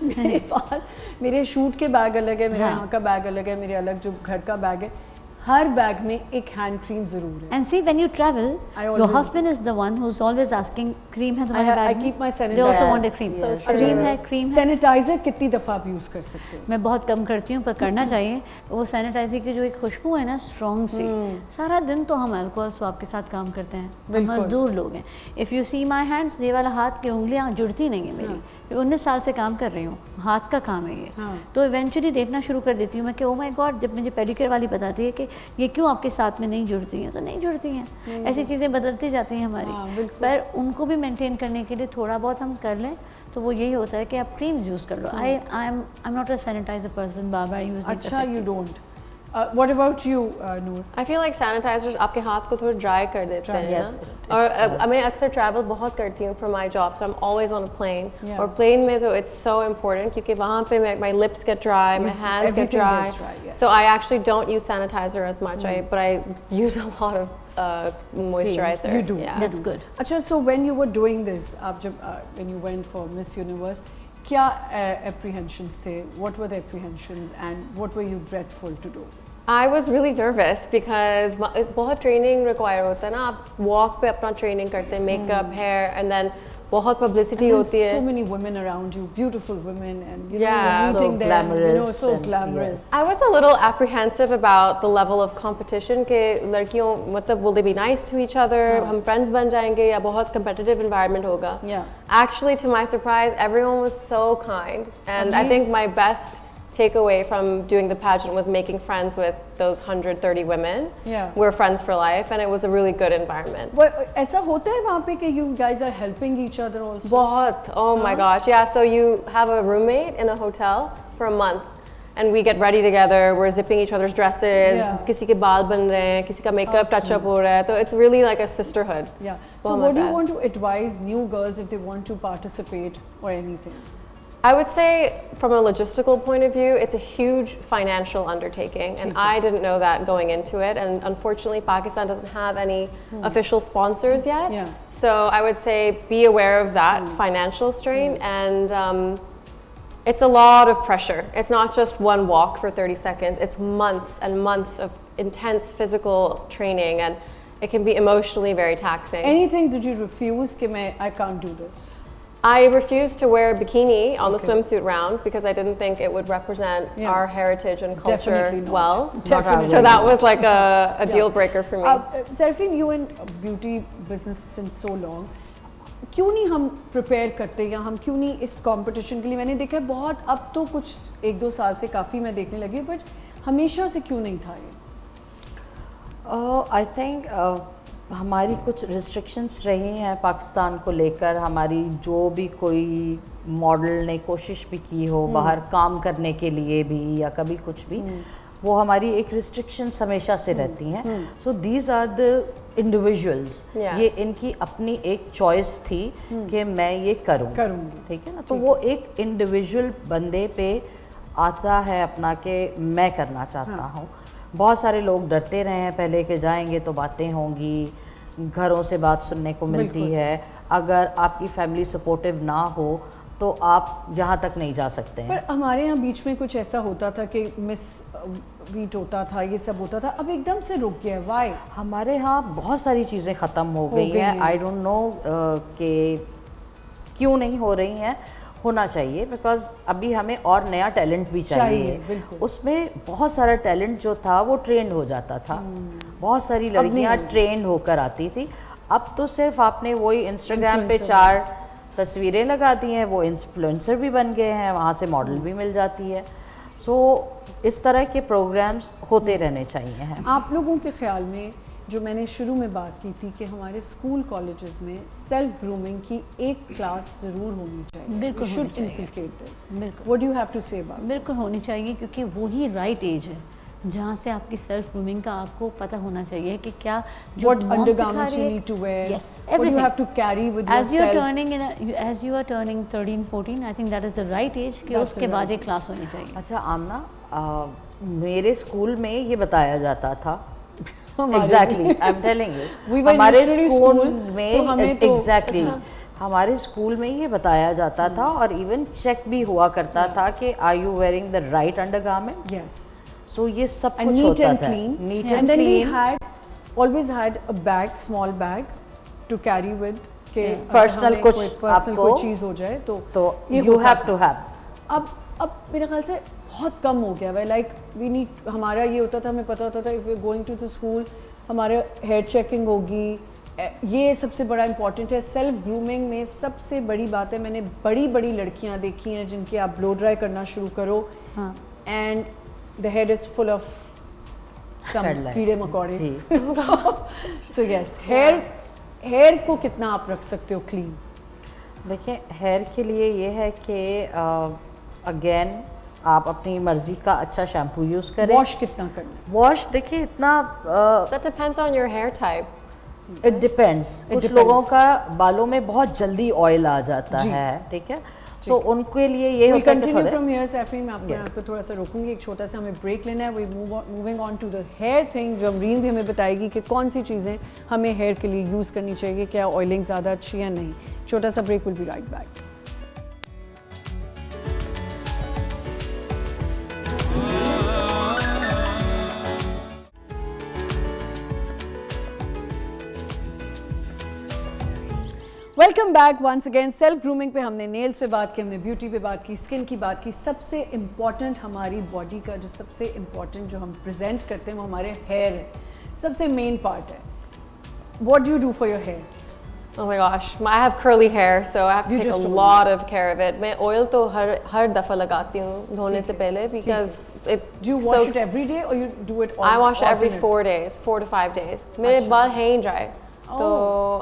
मेरे पास मेरे शूट के बैग अलग है, मेरे यहाँ का बैग अलग है, मेरे अलग जो घर का बैग है, हर बैग में एक हैंड क्रीम जरूर है। And see, when you travel, your husband is the one who's always asking, cream है तुम्हारे बैग में? I keep my They sanitizer. also want a cream. Cream है, cream है। सैनिटाइजर कितनी दफ़ा आप यूज़ कर सकते हो? मैं बहुत कम करती हूँ पर करना चाहिए। वो सैनिटाइजर की जो एक खुशबू है ना स्ट्रॉन्ग सी, सारा दिन तो हम अल्कोहल स्वाब के साथ काम करते हैं, हम मजदूर लोग हैं। If you see my hands, ये वाला हाथ की उंगलियाँ जुड़ती नहीं है मेरी, 19 साल से काम कर रही हूँ, हाथ का काम है ये। तो इवेंचुअली देखना शुरू कर देती हूँ मैं कि ओ माय गॉड, जब मुझे पेडिक्योर वाली बताती है कि ये क्यों आपके साथ में नहीं जुड़ती हैं, तो नहीं जुड़ती हैं। ऐसी चीज़ें बदलती जाती हैं हमारी, पर उनको भी मेंटेन करने के लिए थोड़ा बहुत हम कर लें तो वो यही होता है कि आप क्रीम्स यूज़ कर लो। I am not a sanitizer person, बार यूज़ नहीं कर अच्छा, सकती। You don't. What about you, Noor? I feel like sanitizers आपके हाथ को थोड़ा dry कर देते हैं Yes, ना। और मैं अक्सर travel बहुत करती हूँ for my job, so I'm always on a plane. और plane में तो it's so important क्योंकि वहाँ पे my lips get dry, my hands get everything dry. gets dry, yes. So I actually don't use sanitizer as much, but I use a lot of moisturizer. You do. Yeah. That's good. अच्छा, so when you were doing this, आप जब when you went for Miss Universe, क्या apprehensions थे? What were the apprehensions and what were you dreadful to do? I was really nervous because बहुत training require होता है ना, आप walk पे अपना training करते हैं, makeup, hair, and then बहुत publicity होती है. So many women around you, beautiful women, and you know, Yeah. you're So meeting them, you know, glamorous so and- glamorous. I was a little apprehensive about the level of competition कि लड़कियों मतलब will they be nice to each other, हम friends बन जाएंगे या बहुत competitive environment होगा. Yeah. Actually, to my surprise, everyone was so kind, and I think my best takeaway from doing the pageant was making friends with those 130 women. Yeah. We're friends for life, and it was a really good environment. ऐसा होता है वहाँ पे कि you guys are helping each other also? Bahut. Oh my gosh. Yeah, so you have a roommate in a hotel for a month. And we get ready together. We're zipping each other's dresses. Yeah. किसी के बाल बन रहे हैं, किसी का makeup touch up हो रहा है. So it's really like a sisterhood. Yeah. So बहुत what do मज़ा you है. want to advise new girls if they want to participate or anything? I would say from a logistical point of view, it's a huge financial undertaking, and I didn't know that going into it. And unfortunately, Pakistan doesn't have any official sponsors yet. Yeah. So I would say be aware of that financial strain, and it's a lot of pressure. It's not just one walk for 30 seconds. It's months and months of intense physical training, and it can be emotionally very taxing. Anything did you refuse कि मैं I can't do this? I refused to wear a bikini on the swimsuit round because I didn't think it would represent Yeah. our heritage and culture Definitely not. well. Definitely So that was like a deal breaker for me. Sarfin, you in beauty business since so long. क्यों नहीं हम prepare करते या हम क्यों नहीं इस competition के लिए? मैंने देखा है बहुत, अब तो कुछ 1-2 साल से काफ़ी मैं देखने लगी, बट हमेशा से क्यों नहीं था ये? आई थिंक हमारी कुछ रिस्ट्रिक्शंस रही हैं पाकिस्तान को लेकर. हमारी जो भी कोई मॉडल ने कोशिश भी की हो बाहर काम करने के लिए भी या कभी कुछ भी, वो हमारी एक रिस्ट्रिक्शंस हमेशा से रहती हैं. So these are the individuals. Yes. ये इनकी अपनी एक चॉइस थी कि मैं ये करूँगी. ठीक है ना. तो वो एक इंडिविजुअल बंदे पे आता है अपना कि मैं करना चाहता हूँ. बहुत सारे लोग डरते रहे हैं पहले के जाएंगे तो बातें होंगी, घरों से बात सुनने को मिलती है. अगर आपकी फैमिली सपोर्टिव ना हो तो आप यहाँ तक नहीं जा सकते हैं. पर हमारे यहाँ बीच में कुछ ऐसा होता था कि मिस वीट होता था, ये सब होता था, अब एकदम से रुक गया है. व्हाई? हमारे यहाँ बहुत सारी चीज़ें ख़त्म हो गई हैं. आई डोंट नो कि क्यों नहीं हो रही हैं. होना चाहिए बिकॉज अभी हमें और नया टैलेंट भी चाहिए. बिल्कुल. उसमें बहुत सारा टैलेंट जो था वो ट्रेंड हो जाता था. बहुत सारी लड़कियाँ ट्रेंड होकर आती थी. अब तो सिर्फ आपने वही इंस्टाग्राम पे 4 तस्वीरें लगा दी हैं, वो इन्फ्लुएंसर भी बन गए हैं, वहाँ से मॉडल भी मिल जाती है. सो इस तरह के प्रोग्राम्स होते रहने चाहिए हैं. आप लोगों के ख्याल में, जो मैंने शुरू में बात की थी कि हमारे स्कूल कॉलेजेस में सेल्फ ग्रूमिंग की एक क्लास ज़रूर होनी चाहिए. बिल्कुल होनी चाहिए. बिल्कुल. What do you have to say about? बिल्कुल होनी चाहिए, क्योंकि वही राइट एज है जहाँ से आपकी सेल्फ ग्रूमिंग का आपको पता होना चाहिए कि क्या जो What mom undergarments सिखा you रही है- need to wear? Yes, What you everything. have to carry with as you are yourself? turning as you are turning 13-14, I think that is the right age कि That's the उसके बाद right एक class होनी चाहिए. अच्छा आमना, मेरे school में ये बताया जाता था. हमारे exactly, I am telling We you. were हमारे missionary स्कूल school, में so हमें तो- एग्जैक्टली हमारे स्कूल में ये बताया जाता था और इवन चेक भी हुआ करता था कि are you wearing the right undergarments. Yes. So ये सब And कुछ neat होता and था. clean. Neat And and then we clean. had always had a bag, small bag, to carry with. कि अगर Personal हमें कुछ कोई personal आपको- कोई चीज़ हो जाए तो ये यू होता हैव था. To have. अब मेरे ख्याल से बहुत कम हो गया है. लाइक वी नीड, हमारा ये होता था, हमें पता होता था if we going to the school हमारे हेयर चेकिंग होगी. ये सबसे बड़ा इंपॉर्टेंट है. सेल्फ ग्रूमिंग में सबसे बड़ी बात है, मैंने बड़ी बड़ी लड़कियां देखी हैं जिनके आप ब्लो ड्राई करना शुरू करो and the head is full of some Headlights. कीड़े मकोड़े. जी. सो यस, हेयर को कितना आप रख सकते हो क्लीन? देखिए हेयर के लिए ये है कि अगेन आप अपनी मर्जी का अच्छा शैम्पू यूज़ करें. वॉश कितना करना है? वॉश देखिए इतना That depends on your hair type. It depends. कुछ depends. लोगों का बालों में बहुत जल्दी ऑयल आ जाता जी. है. ठीक है. तो उनके लिए ये We'll होता है कि continue थोड़े from here, Safreen. मैं आपको यहाँ पे थोड़ा सा रोकूंगी, एक छोटा सा हमें ब्रेक लेना है. moving on to the hair thing. जमरीन भी हमें बताएगी कि कौन सी चीज़ें हमें हेयर के लिए यूज़ करनी चाहिए, क्या ऑयलिंग ज़्यादा अच्छी या नहीं. छोटा सा break, will be right back. Welcome back once again. Self grooming पे हमने नेल्स पे बात की, हमने ब्यूटी पे बात की, स्किन की बात की. सबसे इम्पॉर्टेंट हमारी बॉडी का जो सबसे इम्पॉर्टेंट जो हम प्रेजेंट करते हैं वो हमारे हेयर है. सबसे मेन पार्ट है. What do you do for your hair? Oh my gosh, I have curly hair, so I have to You take a just told lot of care of it. मैं oil तो हर दफ़ा लगाती हूँ धोने से पहले because it Do you wash it every day or you do it I wash it every alternate? 4 days, 4 to 5 days. मेरे बाल हैं ही dry, तो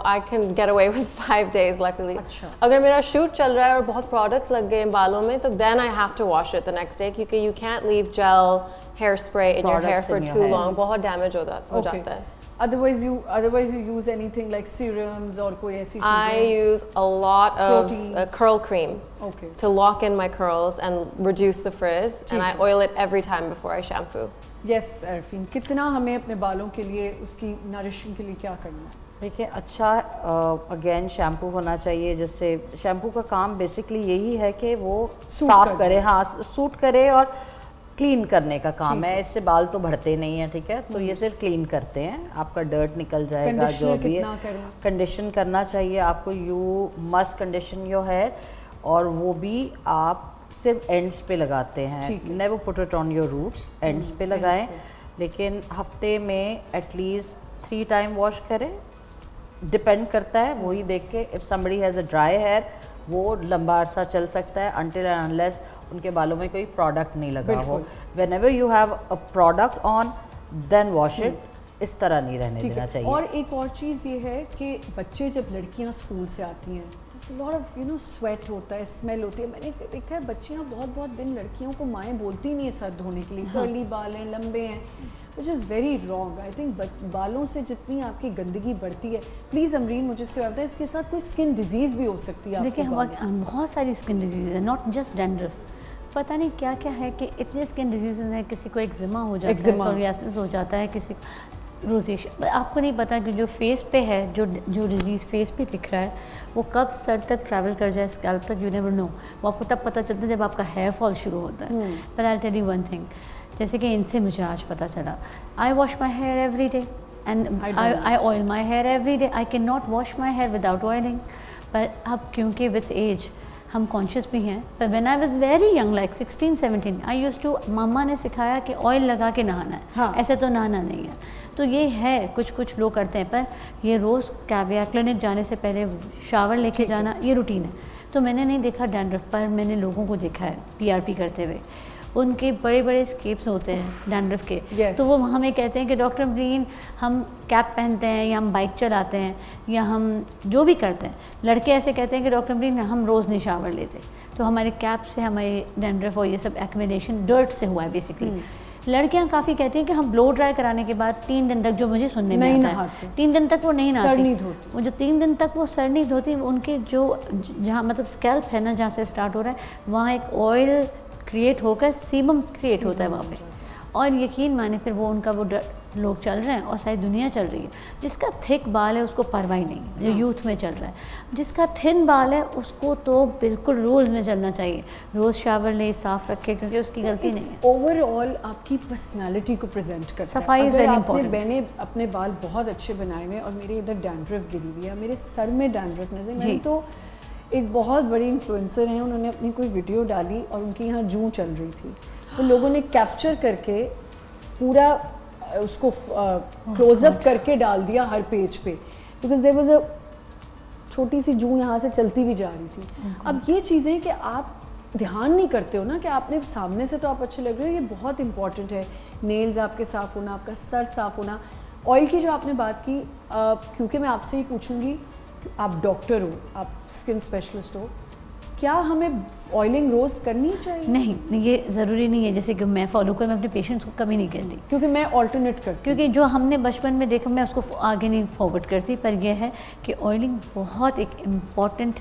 I can get away with 5 days luckily. अच्छा. अगर मेरा shoot चल रहा है और बहुत products लग गए हैं बालों में, तो then I have to wash it the next day क्योंकि you can't leave gel hairspray in your hair Products for in your too hair. long, बहुत damage हो Okay. जाता है. Otherwise you use anything like serums और कोई ऐसी I चीजें? use a lot of Protein. curl cream Okay. to lock in my curls and reduce the frizz, and I oil it every time before I shampoo. Yes, Arfeen, कितना हमें अपने बालों के लिए उसकी नरिशिंग के लिए क्या करना है? देखिए अच्छा अगेन शैम्पू होना चाहिए, जिससे शैम्पू का काम बेसिकली यही है कि वो सूट साफ कर करे, हाँ सूट करे और क्लीन करने का काम है। इससे बाल तो बढ़ते नहीं हैं, ठीक है, तो ये सिर्फ क्लीन करते हैं, आपका डर्ट निकल जाएगा जो Conditioner भी है। कितना करें? कंडीशन करना चाहिए आपको, you must condition your hair, और वो भी आप सिर्फ एंड्स पे लगाते हैं, never put it on your roots, ends पे लगाएं, लेकिन हफ्ते में एटलीस्ट 3 टाइम वॉश करें। डिपेंड करता है वही देख के, if somebody has a dry hair वो लंबा अरसा चल सकता है अनटिल एंड अनलेस उनके बालों में कोई प्रोडक्ट नहीं लगा हो। Whenever you have a product on then wash it, इस तरह नहीं रहने देना चाहिए। और एक और चीज़ ये है कि बच्चे जब लड़कियां स्कूल से आती हैं लॉट ऑफ स्वेट होता है, स्मेल होती है। मैंने देखा है बच्चियां बहुत दिन लड़कियों को माएँ बोलती नहीं है सर धोने के लिए, कर्ली बाल हैं, लंबे हैं, which is very wrong. I think बालों से जितनी आपकी गंदगी बढ़ती है, प्लीज़ अमरीन मुझे इसके बारे में, इसके साथ कोई स्किन डिजीज़ भी हो सकती है। देखिए बहुत सारी स्किन डिजीज़ है, नॉट जस्ट डैंड्रफ, पता नहीं क्या क्या है कि इतने स्किन डिजीज़ हैं, किसी को एक्जिमा हो जाता है, सोरियासिस हो जाता है, किसी रोजेशन, आपको नहीं पता कि जो फेस पे है, जो डिजीज़ फेस पे दिख रहा है वो कब सर तक ट्रैवल कर जाए, स्कैल्प तक, यू नेवर नो। वो आपको तब पता चलता है जब आपका हेयर फॉल शुरू होता है। पर I tell you one thing, जैसे कि इनसे मुझे आज पता चला, I wash my hair every day and I oil my hair every day, I can not wash my hair without oiling. पर अब क्योंकि विथ एज हम कॉन्शियस भी हैं, पर when I was very young like 16-17 I used to, मम्मा ने सिखाया कि ऑयल लगा के नहाना है, हाँ। ऐसे तो नहाना नहीं है। तो ये है कुछ लोग करते हैं, पर ये रोज़ कैविया क्लिनिक जाने से पहले शावर लेके जाना ये रूटीन है। तो मैंने नहीं देखा डैंड्रफ, पर मैंने लोगों को देखा है पीआरपी करते हुए, उनके बड़े बड़े स्केप्स होते हैं डैंड्रफ के। Yes. तो वो हमें कहते हैं कि डॉक्टर ग्रीन हम कैप पहनते हैं या हम बाइक चलाते हैं या हम जो भी करते हैं, लड़के ऐसे कहते हैं कि डॉक्टर ग्रीन हम रोज़ नहीं शावर लेते, तो हमारे कैप से हमारे डैंड्रफ और ये सब एक्यूमुलेशन डर्ट से हुआ है बेसिकली। लड़कियां काफ़ी कहती हैं कि हम ब्लो ड्राई कराने के बाद 3 दिन तक, जो मुझे सुनने में आता है 3 दिन तक वो नहीं नहाती, सर नहीं धोती। वो जो 3 दिन तक वो सर नहीं धोती, उनके जो जहाँ मतलब स्कैल्प है ना, जहाँ से स्टार्ट हो रहा है वहाँ एक ऑयल क्रिएट होकर सीबम क्रिएट होता है वहाँ पे, और यकीन माने फिर वो उनका वो लोग चल रहे हैं और सारी दुनिया चल रही है। जिसका थिक बाल है उसको परवाह ही नहीं, जो यूथ में चल रहा है। जिसका थिन बाल है उसको तो बिल्कुल रूल्स में चलना चाहिए, रोज़ शावर ले, साफ रखे, क्योंकि उसकी गलती नहीं है। ओवरऑल आपकी पर्सनालिटी को प्रेजेंट करता है। सफाई is अगर very आपने important. मैंने अपने बाल बहुत अच्छे बनाए हुए और मेरे इधर डैंड्रफ गिरी हुई है, मेरे सर में डैंड्रफ नजर, मैंने तो एक बहुत बड़ी इन्फ्लुएंसर हैं, उन्होंने अपनी कोई वीडियो डाली और उनके यहाँ जूं चल रही थी, तो लोगों ने कैप्चर करके पूरा उसको क्लोजअप करके डाल दिया हर पेज पे, बिकॉज देयर वाज अ छोटी सी जूं यहाँ से चलती भी जा रही थी। अब ये चीज़ें कि आप ध्यान नहीं करते हो ना कि आपने सामने से तो आप अच्छे लग रहे हो, ये बहुत इंपॉर्टेंट है। नेल्स आपके साफ़ होना, आपका सर साफ़ होना। ऑयल की जो आपने बात की, क्योंकि मैं आपसे ही पूछूंगी, आप डॉक्टर हो, आप स्किन स्पेशलिस्ट हो, क्या हमें ऑयलिंग रोज़ करनी चाहिए? नहीं, ये ज़रूरी नहीं है जैसे कि मैं फॉलो कर, मैं अपने पेशेंट्स को कभी नहीं कहती, क्योंकि मैं ऑल्टरनेट करती हूँ, क्योंकि जो हमने बचपन में देखा मैं उसको आगे नहीं फॉरवर्ड करती। पर यह है कि ऑयलिंग बहुत एक इम्पॉर्टेंट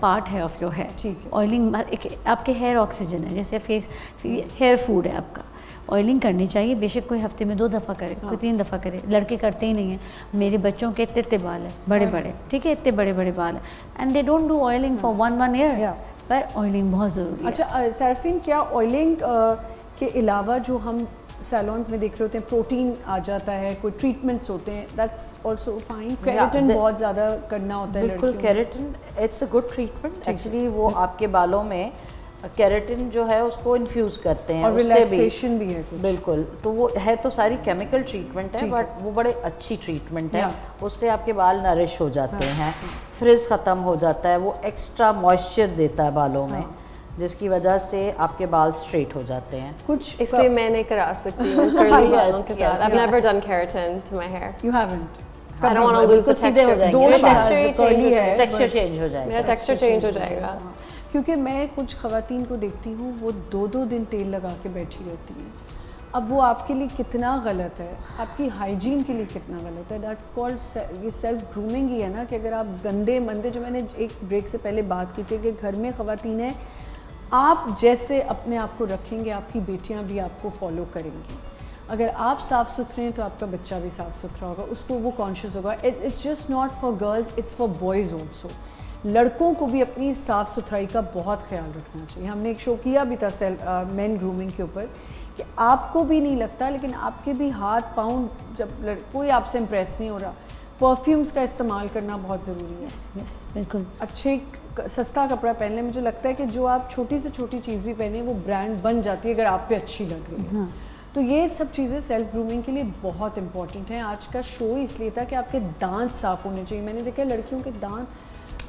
पार्ट है ऑफ योर हेयर। ठीक है। ऑयलिंग एक आपके हेयर ऑक्सीजन है, जैसे फेस हेयर फूड है आपका। ऑयलिंग करनी चाहिए, बेशक कोई हफ्ते में 2 दफ़ा करे, कोई 3 दफ़ा करे, लड़के करते ही नहीं हैं। मेरे बच्चों के इतने बाल हैं, बड़े बड़े, ठीक है, इतने बड़े बड़े बाल हैं, and they don't do oiling for 1 year, पर ऑयलिंग बहुत ज़रूरी है। अच्छा सरफिन, क्या ऑयलिंग के अलावा जो हम सैलून्स में देख रहे होते हैं प्रोटीन आ जाता है, कोई ट्रीटमेंट्स होते हैं, दैट्स आल्सो फाइन? केराटिन बहुत ज़्यादा करना होता है बिल्कुल, keratin it's a good treatment actually. वो आपके बालों में केराटिन जो है उसको इन्फ्यूज़ करते हैं, और उससे रिलैक्सेशन भी है कुछ। बिल्कुल, तो वो है तो सारी केमिकल ट्रीटमेंट है, बट वो बड़े अच्छी ट्रीटमेंट है। उससे आपके बाल नरिश हो जाते हैं, फ्रिज ख़त्म हो जाता है, वो एक्स्ट्रा मॉइस्चर देता है बालों में, जिसकी वजह से आपके बाल स्ट्रेट हो जाते हैं। कुछ इसलिए मैं नहीं करा सकती हूँ curly बालों के साथ। I've never done keratin to my hair. You haven't. I don't want to lose the सीधे हो texture. जाएंगे, दो texture ही curly change हो है, टेक्सचर चेंज हो जाएगा। मेरा texture change हो जाएगा। क्योंकि मैं कुछ खवातीन को देखती हूँ वो 2-2 दिन तेल लगा के बैठी रहती हैं। अब वो आपके लिए कितना गलत है, आपकी हाइजीन के लिए कितना गलत है। दैट्स कॉल्ड ये सेल्फ ग्रूमिंग ही है ना, कि अगर आप गंदे मंदे, जो मैंने एक ब्रेक से पहले बात की थी कि घर में खवातीन है, आप जैसे अपने आप को रखेंगे आपकी बेटियां भी आपको फॉलो करेंगी। अगर आप साफ़ सुथरे हैं तो आपका बच्चा भी साफ़ सुथरा होगा, उसको वो कॉन्शियस होगा। It's just not for girls, it's for boys also. लड़कों को भी अपनी साफ़ सुथराई का बहुत ख्याल रखना चाहिए। हमने एक शो किया भी था मेन ग्रूमिंग के ऊपर, कि आपको भी नहीं लगता, लेकिन आपके भी हाथ पाँव, जब कोई आपसे इम्प्रेस नहीं हो रहा, परफ्यूम्स का इस्तेमाल करना बहुत ज़रूरी है। यस बिल्कुल। अच्छे सस्ता कपड़ा पहन लें। मुझे लगता है कि जो आप छोटी से छोटी चीज़ भी पहने वो ब्रांड बन जाती है अगर आप पे अच्छी लग रही है। तो ये सब चीज़ें सेल्फ ग्रूमिंग के लिए बहुत इंपॉर्टेंट हैं। आज का शो इसलिए था कि आपके दांत साफ़ होने चाहिए। मैंने देखा लड़कियों के दांत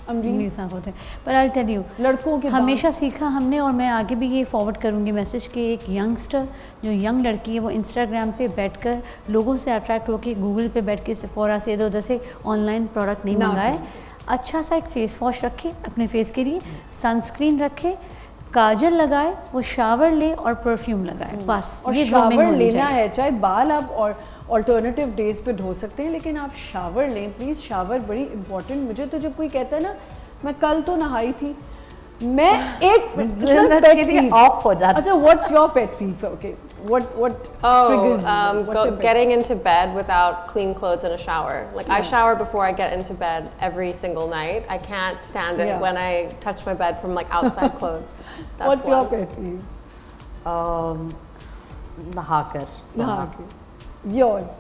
नहीं साफ होते, पर आई टेल यू, लड़कों के हमेशा सीखा हमने, और मैं आगे भी ये फॉरवर्ड करूँगी मैसेज कि एक यंगस्टर, जो यंग लड़की है, वो इंस्टाग्राम पे बैठकर लोगों से अट्रैक्ट होकर गूगल पे बैठ के सेफोरा से इधर उधर से ऑनलाइन प्रोडक्ट नहीं मंगाए। अच्छा सा एक फेस वॉश रखे अपने फेस के लिए, सनस्क्रीन रखे, काजल लगाए, वो शावर ले और परफ्यूम लगाए, बस और ये शावर लेना है। चाहे बाल आप और ऑल्टरनेटिव डेज पे धो सकते हैं, लेकिन आप शावर लें प्लीज़। शावर बड़ी इंपॉर्टेंट। मुझे तो जब कोई कहता है ना, मैं कल तो नहाई थी, मैं एक ऑफ हो जाता है। अच्छा, what's your pet peeve? Okay, what triggers you? What's your pet Getting into bed without clean clothes in a shower. Like I shower before I get into bed every single night. I can't stand it when I touch my bed from like outside clothes. That's What's your one. pet peeve? नहाकर नहा के। Yours?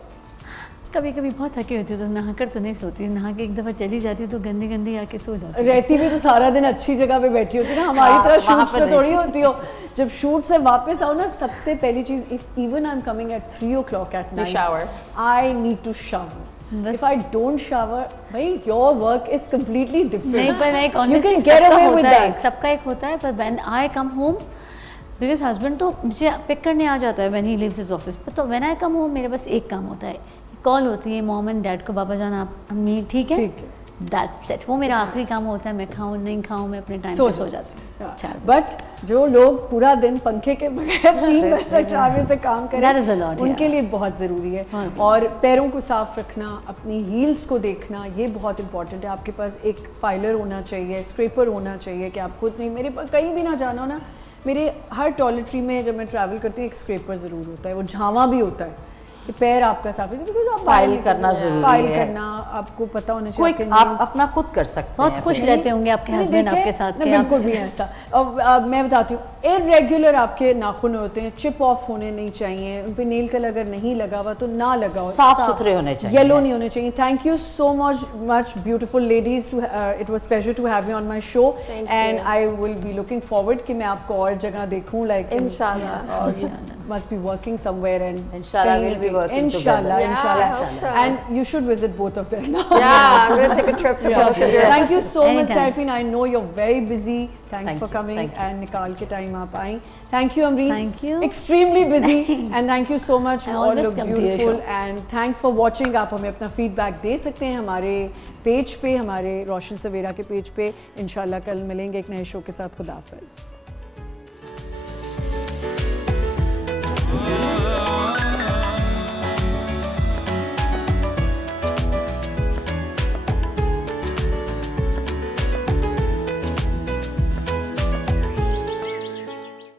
कभी कभी बहुत थकी होती हूँ तो नहाकर तो नहीं सोती, नहा के एक दफ़ा चली जाती हूँ तो गंदी गंदी आके सो जाती हूँ। रहती भी तो सारा दिन अच्छी जगह पे बैठी होती है ना, हमारी तरह शूट्स पे थोड़ी होती हो। जब शूट से वापस आओ ना, सबसे पहली चीज, if even I am coming at 3 o'clock at night, shower. I need to shower. If I don't shower, भाई your work is completely different. नहीं, पर मैं एक You honestly can get सबका away with होता है, that. सबका एक होता है, पर when I come home, because husband तो मुझे पिक करने आ जाता है when he leaves his office, तो व्हेन आई कम होम मेरे बस एक काम होता है, कॉल होती है मॉम एंड डैड को, पापा जान आप अम्मी ठीक है, दैट्स इट। वो मेरा आखिरी काम होता है। मैं खाऊं नहीं खाऊं, मैं अपने टाइम पे सो जाती हूँ। बट जो लोग पूरा दिन पंखे के बगैर 3 बजे तक 4 बजे तक काम That is a करें, lot, उनके yeah. लिए बहुत ज़रूरी है। बहुत और पैरों को साफ रखना, अपनी हील्स को देखना, ये बहुत इंपॉर्टेंट है। आपके पास एक फाइलर होना चाहिए, स्क्रैपर होना चाहिए, कि आप खुद नहीं, मेरे पास कहीं भी ना जाना हो ना, मेरे हर टॉयलेटरी में जब मैं ट्रैवल करती हूँ एक स्क्रैपर ज़रूर होता है, वो झाँवा भी होता है कि पैर आपका साफ है, क्योंकि आप फाइल करना जरूरी फाइल है। करना आपको पता होना चाहिए। क्विक आप अपना खुद कर सकते हैं। बहुत खुश रहते होंगे आपके मैंने हस्बैंड देखे, आपके साथ ना के बिल्कुल भी ऐसा। अब मैं बताती हूँ, इरेगुलर आपके नाखून होते हैं, चिप ऑफ होने नहीं चाहिए, उन पे नेल कलर अगर नहीं लगा हुआ तो ना लगाओ, साफ सुथरे होने चाहिए, येलो नहीं होने चाहिए। Thank you so much beautiful ladies, to it was pleasure to have you on my show, and I will be looking forward कि मैं आपको और जगह देखूं, like Inshallah. must be working somewhere, and Inshallah we'll be working inshallah, together. Yeah, I hope inshallah, so. and you should visit both of them now. Yeah, I'm gonna take a trip to both of you. Thank you so much, Anytime. Sarfin. I know you're very busy. Thanks Thank for you, coming thank you. and निकाल के time आप आई. Thank you, Amreen. Thank you. Extremely busy, and thank you so much. I You all always look come to your beautiful, show. and thanks for watching. आप हमें अपना feedback दे सकते हैं हमारे page पे, हमारे रोशन सवेरा के पेज पे। इंशाल्लाह कल मिलेंगे एक नए शो के साथ। खुदा हाफिज़.